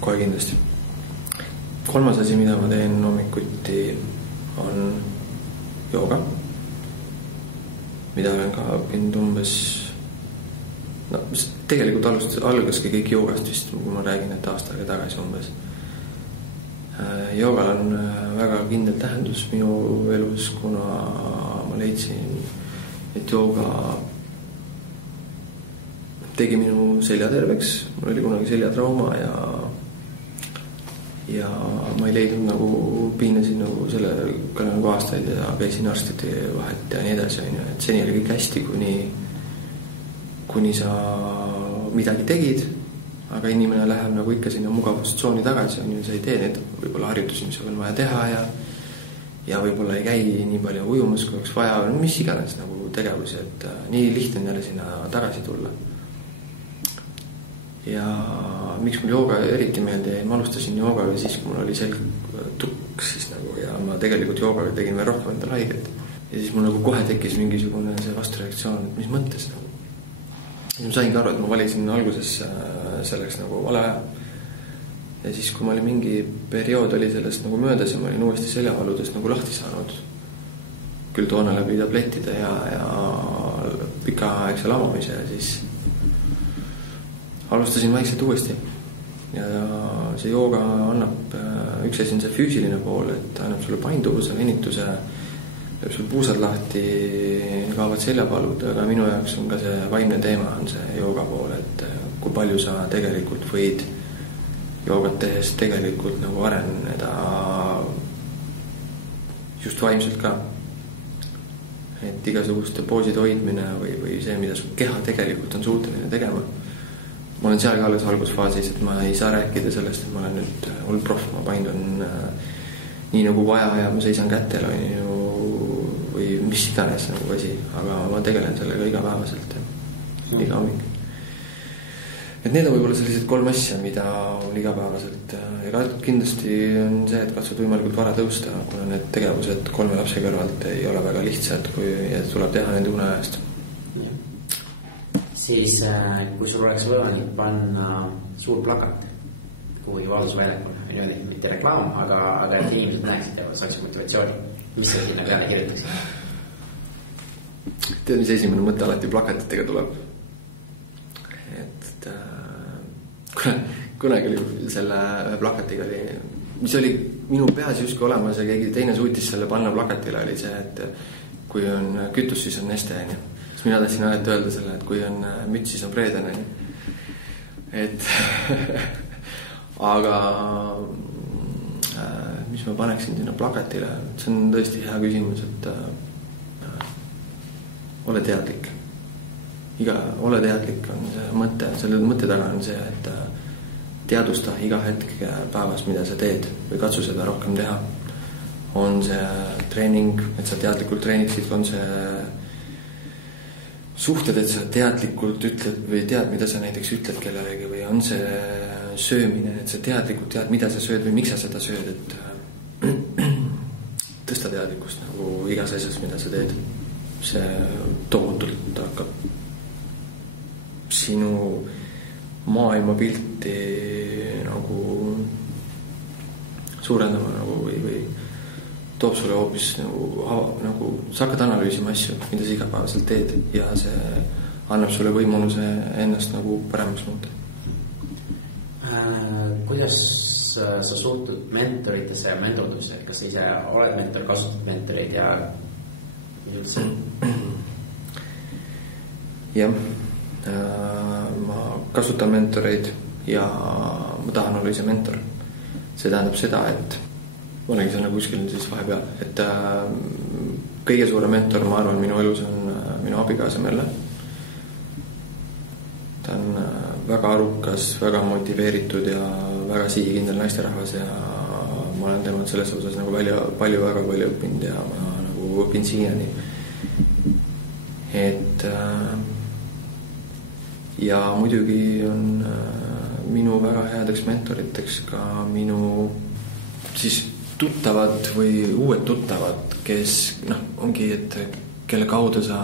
Kohe kindlasti. 3. asi, mida ma teen hommikuti, on jooga, mida olen ka õppinud umbes. Tegelikult algaski kõik joogast vist, kui ma räägin, et aasta aega tagasi umbes. Joogal on väga kindel tähendus minu elus, kuna ma leidsin, et jooga tegi minu selja terveks. Mul oli kunagi seljatrauma ja ma ei leidnud nagu, piinasin nagu selle nagu aastaid ja käisin arstide vahet ja nii edasi. Et seni oli kõik hästi, kuni sa midagi tegid, aga inimene läheb nagu ikka sinna mugavustsooni tagasi, sa ei tee need võib-olla harjutusi, mis on vaja teha ja võib-olla ei käi nii palju ujumas, kui oleks vaja, mis iganes nagu tegevusi, et nii lihtne on jälle sinna tagasi tulla. Ja miks mul jooga eriti meelde jäi, ma alustasin joogaga siis, kui mul oli selg tukk siis nagu, ja ma tegelikult joogaga tegin veel rohkem endale haiget. Ja siis mul nagu kohe tekkis mingisugune see vastureaktsioon, et mis mõttes nagu. Ja ma saingi aru, et ma valisin alguses selleks nagu vale aja. Ja siis, kui ma olin mingi periood oli sellest nagu möödas ja ma olin uuesti seljavaludest nagu lahti saanud, küll toona läbi tablettide ja pikaaegse lamamise, ja siis alustasin vaikselt uuesti. Ja see jooga annab, üks asi on see füüsiline pool, et annab sulle painduvuse, venituse, lööb sul puusad lahti, kaovad seljapalud, aga minu jaoks on ka see vaimne teema, on see jooga pool, et kui palju sa tegelikult võid joogat tehes tegelikult nagu areneda just vaimselt ka. Et igasuguste pooside hoidmine või see, mida su keha tegelikult on suuteline tegema. Ma olen seal ka alles algusfaasis, et ma ei saa rääkida sellest, et ma olen nüüd hull proff, ma paindun nii nagu vaja ja ma seisan kätel või mis iganes nagu asi, aga ma tegelen sellega igapäevaselt iga hommik. Et need on võib-olla sellised 3 asja, mida on igapäevaselt ja kindlasti on see, et katsud võimalikult vara tõusta, kuna need tegevused 3 lapse kõrvalt ei ole väga lihtsad, kui tuleb teha nende uneajast. Siis kui sul oleks võimalik panna suur plakat kuhugi valdusväljakul, niimoodi, mitte reklaam, aga et inimesed näeksid ja saaks motivatsiooni, mis sa sinna peale kirjutaksid? Tead, mis esimene mõte alati plakatitega tuleb? Et kunagi oli selle plakatiga oli, mis oli minu peas justkui olemas ja keegi teine suutis selle panna plakatile, oli see, et kui on kütus, siis on Neste, on ju. Siis mina tahtsin alati öelda selle, et kui on müts, siis on Preeden, on ju. Et aga mis ma paneksin sinna plakatile, see on tõesti hea küsimus, et ole teadlik. Ole teadlik on see mõte, selle mõtte taga on see, et teadusta iga hetk päevas, mida sa teed või katsu seda rohkem teha. On see treening, et sa teadlikult treeniksid, on see suhted, et sa teadlikult ütled või tead, mida sa näiteks ütled kellelegi, või on see söömine, et sa teadlikult tead, mida sa sööd või miks sa seda sööd, et tõsta teadlikkust nagu igas asjas, mida sa teed. See tohutult hakkab sinu maailmapilti nagu suurendama nagu või toob sulle hoopis nagu sa hakkad analüüsima asju, mida sa igapäevaselt teed ja see annab sulle võimaluse ennast nagu paremaks muuta. Kuidas sa suhtud mentoritesse ja mentordusse, kas sa ise oled mentor, kasutad mentoreid ja üldse? Jah, ma kasutan mentoreid ja ma tahan olla ise mentor. See tähendab seda, et ma olengi seal nagu kuskil siis vahepeal, et kõige suurem mentor, ma arvan, minu elus on minu abikaasa Merle. Ta on väga arukas, väga motiveeritud ja väga sihikindel naisterahvas ja ma olen temalt selles osas nagu väga palju õppinud ja ma nagu õpin siiani. Et ja muidugi on minu väga headeks mentoriteks ka minu siis tuttavad või uued tuttavad, kes ongi, et kelle kaudu sa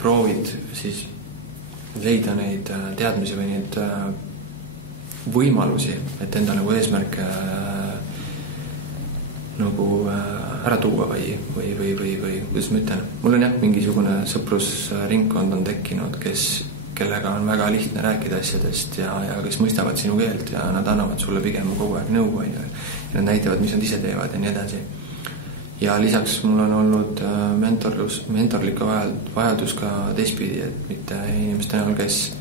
proovid siis leida neid teadmisi või neid võimalusi, et enda nagu eesmärke nagu ära tuua või kuidas ma ütlen. Mul on jah, mingisugune sõprusringkond on tekkinud, kellega on väga lihtne rääkida asjadest ja kes mõistavad sinu keelt ja nad annavad sulle pigem kogu aeg nõu ja nad näitavad, mis nad ise teevad ja nii edasi. Ja lisaks mul on olnud mentorlik vajadus ka teistpidi, et mitte inimeste näol, kes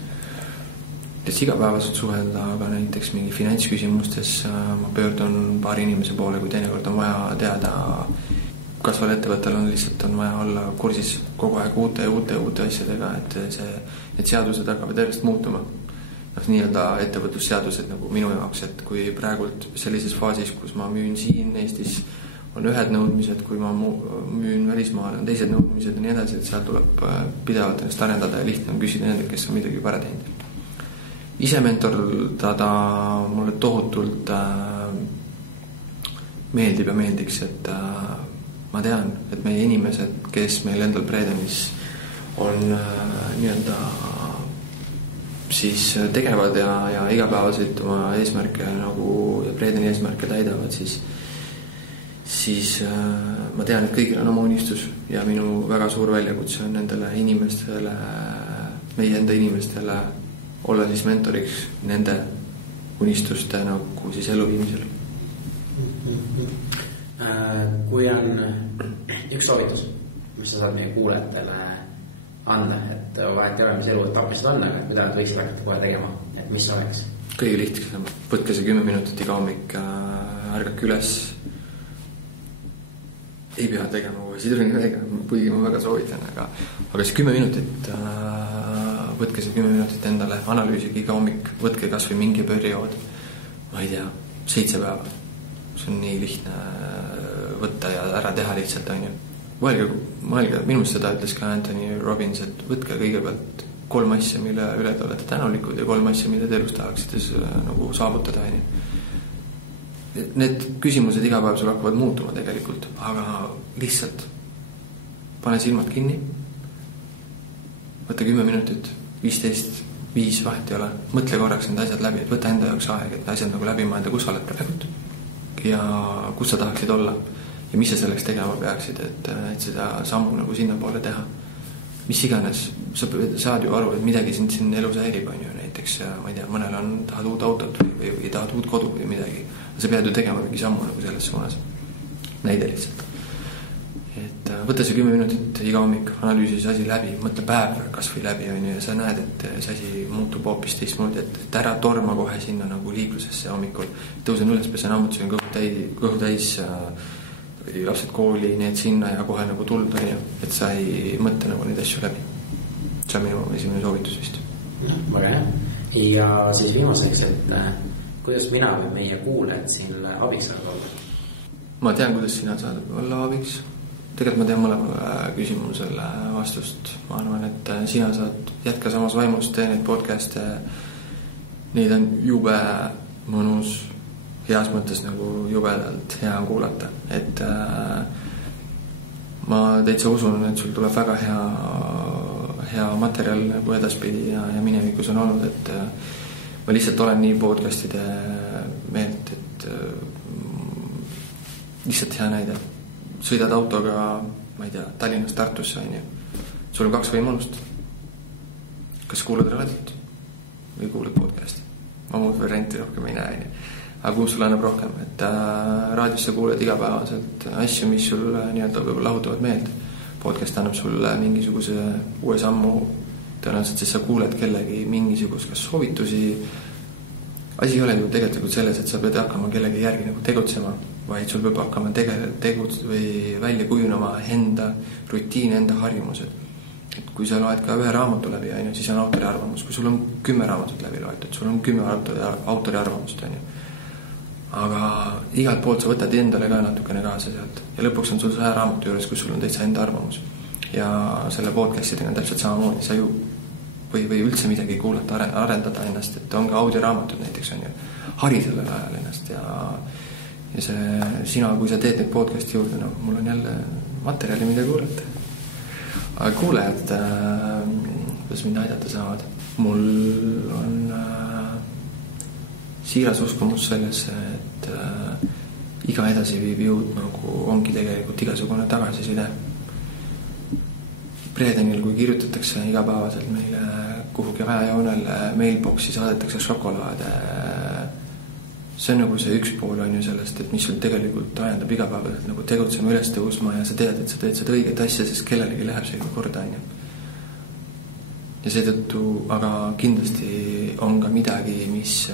igapäevaselt suhelda, aga näiteks mingi finantsküsimustes ma pöördun paari inimese poole, kui teinekord on vaja teada, kasval ettevõttel on lihtsalt vaja olla kursis kogu aeg uute asjadega, et need seadused hakkavad järjest muutuma. Nii-öelda ettevõtlusseadused nagu minu jaoks, et kui praegult sellises faasis, kus ma müün siin Eestis, on ühed nõudmised, kui ma müün välismaal, on teised nõudmised ja nii edasi, et seal tuleb pidevalt ennast arendada ja lihtne on küsida nendelt, kes on midagi para teinud. Ise mentortada mulle tohutult meeldib ja meeldiks, et ma tean, et meie inimesed, kes meil endal Bredenis on nii-öelda siis tegevad ja igapäevaselt oma eesmärke nagu ja Bredeni eesmärke täidavad, siis ma tean, et kõigil on oma unistus ja minu väga suur väljakutse on nendele inimestele, meie enda inimestele olla siis mentoriks nende unistuste nagu siis eluviimisel. Kui on üks soovitus, mis sa saad meie kuulajatele anda, et vahet ei ole, mis eluetapis on, aga mida nad võiksid hakata kohe tegema, et mis oleks? Kõige lihtsam, võtke see 10 minutit iga hommik, ärgake üles, ei pea tegema uue sidruniga, kuigi ma väga soovitan, aga siis 10 minutit, võtke see 10 minutit endale, analüüsige iga hommik, võtke kas või mingi periood, ma ei tea, 7 päeva. See on nii lihtne võtta ja ära teha lihtsalt, on ju. Mõelge, minu meelest seda ütles ka Anthony Robbins, et võtke kõigepealt 3 asja, mille üle te olete tänulikud ja 3 asja, mille te elus tahaksite nagu saavutada, on ju. Need küsimused iga päev sul hakkavad muutuma tegelikult, aga lihtsalt pane silmad kinni, võta 10 minutit, 15, 5 vahet ei ole, mõtle korraks need asjad läbi, et võta enda jaoks aeg, et asjad nagu läbi mõelda, kus sa oled praegu ja kus sa tahaksid olla ja mis sa selleks tegema peaksid, et seda sammu nagu sinna poole teha. Mis iganes, sa saad ju aru, et midagi siin elus häirib, on ju, näiteks, ma ei tea, mõnel on, tahad uut autot või tahad uut kodu või midagi, sa pead ju tegema mingi sammu nagu selles suunas, näide lihtsalt. Et võta see 10 minutit iga hommik, analüüsi see asi läbi, mõtle päev kas või läbi, on ju, ja sa näed, et see asi muutub hoopis teistmoodi, et ära torma kohe sinna nagu liiklusesse hommikul, tõusen üles, pesen ammutusin kõhu täis või lapsed kooli, need sinna ja kohe nagu tuld, on ju, et sa ei mõtle nagu neid asju läbi. See on minu esimene soovitus vist. Väga hea. Ja siis viimaseks, et kuidas mina või meie kuuled siin abiks olla? Ma tean, kuidas sina saad olla abiks. Tegelikult ma tean mõlemale küsimusele vastust. Ma arvan, et sina saad jätka samas vaimust, tee neid podcast'e. Neid on jube mõnus, heas mõttes nagu jubedalt hea on kuulata. Et ma täitsa usun, et sul tuleb väga hea materjal nagu edaspidi ja minevikus on olnud, et ma lihtsalt olen nii podcastide meelt, et lihtsalt hea näide. Sõidad autoga, ma ei tea, Tallinnast Tartusse, on ju. Sul on 2 võimalust. Kas kuulad raadiot või kuulad podcasti? Ma muud varianti rohkem ei näe, on ju. Aga kuhu sul annab rohkem, et raadiosse kuuled igapäevaselt asju, mis sul nii-öelda lahutavad meelde. Podcast annab sulle mingisuguse uue sammu, tõenäoliselt siis sa kuuled kellegi mingisugust kas soovitusi. Asi ei ole ju tegelikult selles, et sa pead hakkama kellegi järgi nagu tegutsema, vaid sul peab hakkama või välja kujunema enda rutiin, enda harjumused. Et kui sa loed ka ühe raamatu läbi, siis on autori arvamus. Kui sul on 10 raamatut läbi loetud, sul on 10 autori arvamust, on ju. Aga igalt poolt sa võtad endale ka natukene kaasa sealt. Ja lõpuks on sul 100 raamatu juures, kus sul on täitsa enda arvamus. Ja selle podcastidega on täpselt samamoodi. Sa ju või üldse midagi kuulata, arendada ennast, et on ka audioraamatud näiteks, on ju. Hari sellel ajal ennast ja sina, kui sa teed neid podcasti juurde, no mul on jälle materjali, mida kuulata. Aga kuulejad, kuidas mind aidata saavad? Mul on siiras uskumus sellesse, et iga edasiviiv jõud nagu ongi tegelikult igasugune tagasiside. Preedenil, kui kirjutatakse igapäevaselt meile kuhugi ajajoonele mailboxi, saadetakse šokolaade. See on nagu see üks pool on ju sellest, et mis sul tegelikult ajendab igapäevaselt nagu tegutsema, üles tõusma ja sa tead, et sa teed seda õiget asja, sest kellelegi läheb see korda on ju. Ja seetõttu, aga kindlasti on ka midagi, mis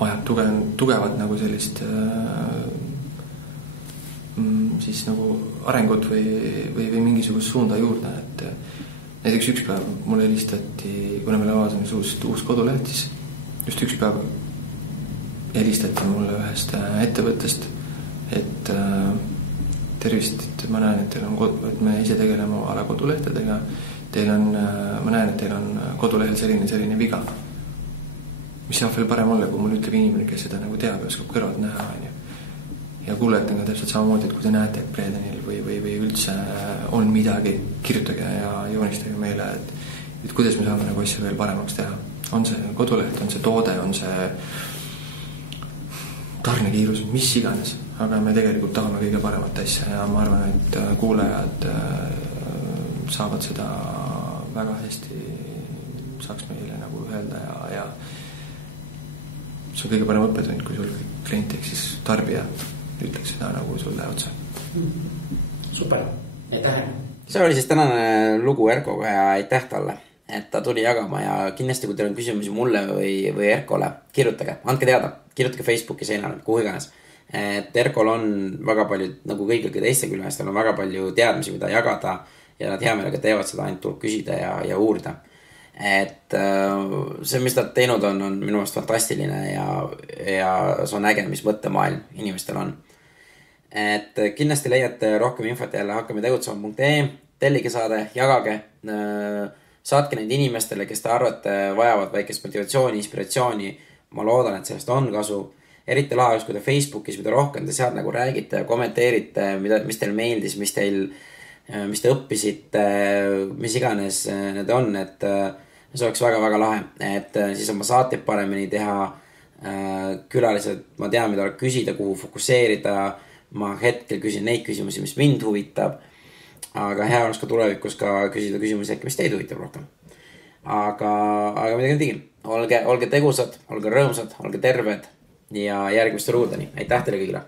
vajab tugevat nagu sellist siis nagu arengut või mingisugust suunda juurde, et näiteks üks päev mulle helistati, kuna meil avasime uus koduleht, siis just üks päev helistati mulle ühest ettevõttest, et tervist, et ma näen, et teil on et me ise tegeleme ala kodulehtedega, ma näen, et teil on kodulehel selline viga, mis saab veel parem olla, kui mul ütleb inimene, kes seda nagu teab ja oskab kõrvalt näha, on ju. Ja kuulajatega täpselt samamoodi, et kui te näete, et Preedenil või üldse on midagi, kirjutage ja joonistage meile, et kuidas me saame nagu asju veel paremaks teha. On see koduleht, on see toode, on see tarnekiirus, mis iganes. Aga me tegelikult tahame kõige paremat asja ja ma arvan, et kuulajad saavad seda väga hästi, saaks meile nagu öelda ja see on kõige parem õppetund, kui sul klient ehk siis tarbija ütleks seda nagu sulle otsa. Super, aitäh. See oli siis tänane lugu Erkoga ja aitäh talle, et ta tuli jagama ja kindlasti, kui teil on küsimusi mulle või Erkole, kirjutage, andke teada, kirjutage Facebooki seinale, kuhu iganes. Et Erkol on väga palju, nagu kõigilgi teiste külmest, on väga palju teadmisi, mida jagada ja nad hea meelega teevad seda, ainult tuleb küsida ja uurida. Et see, mis ta teinud on minu meelest fantastiline ja see on äge, mis mõttemaailm inimestel on. Et kindlasti leiate rohkem infot jälle hakkame tegutsema.ee, tellige saade, jagage, saatke neid inimestele, kes te arvate vajavad väikest motivatsiooni, inspiratsiooni. Ma loodan, et sellest on kasu. Eriti lahe, kui te Facebookis, mida rohkem te sealt nagu räägite ja kommenteerite, mis teil meeldis, mis te õppisite, mis iganes need on, et see oleks väga-väga lahe, et siis oma saateid paremini teha, külalised, ma tean, mida küsida, kuhu fokusseerida, ma hetkel küsin neid küsimusi, mis mind huvitab, aga hea oleks ka tulevikus ka küsida küsimusi, mis teid huvitab rohkem. Aga midagi tegin, olge tegusad, olge rõõmsad, olge terved ja järgmiste ruudeni. Aitäh teile kõigile!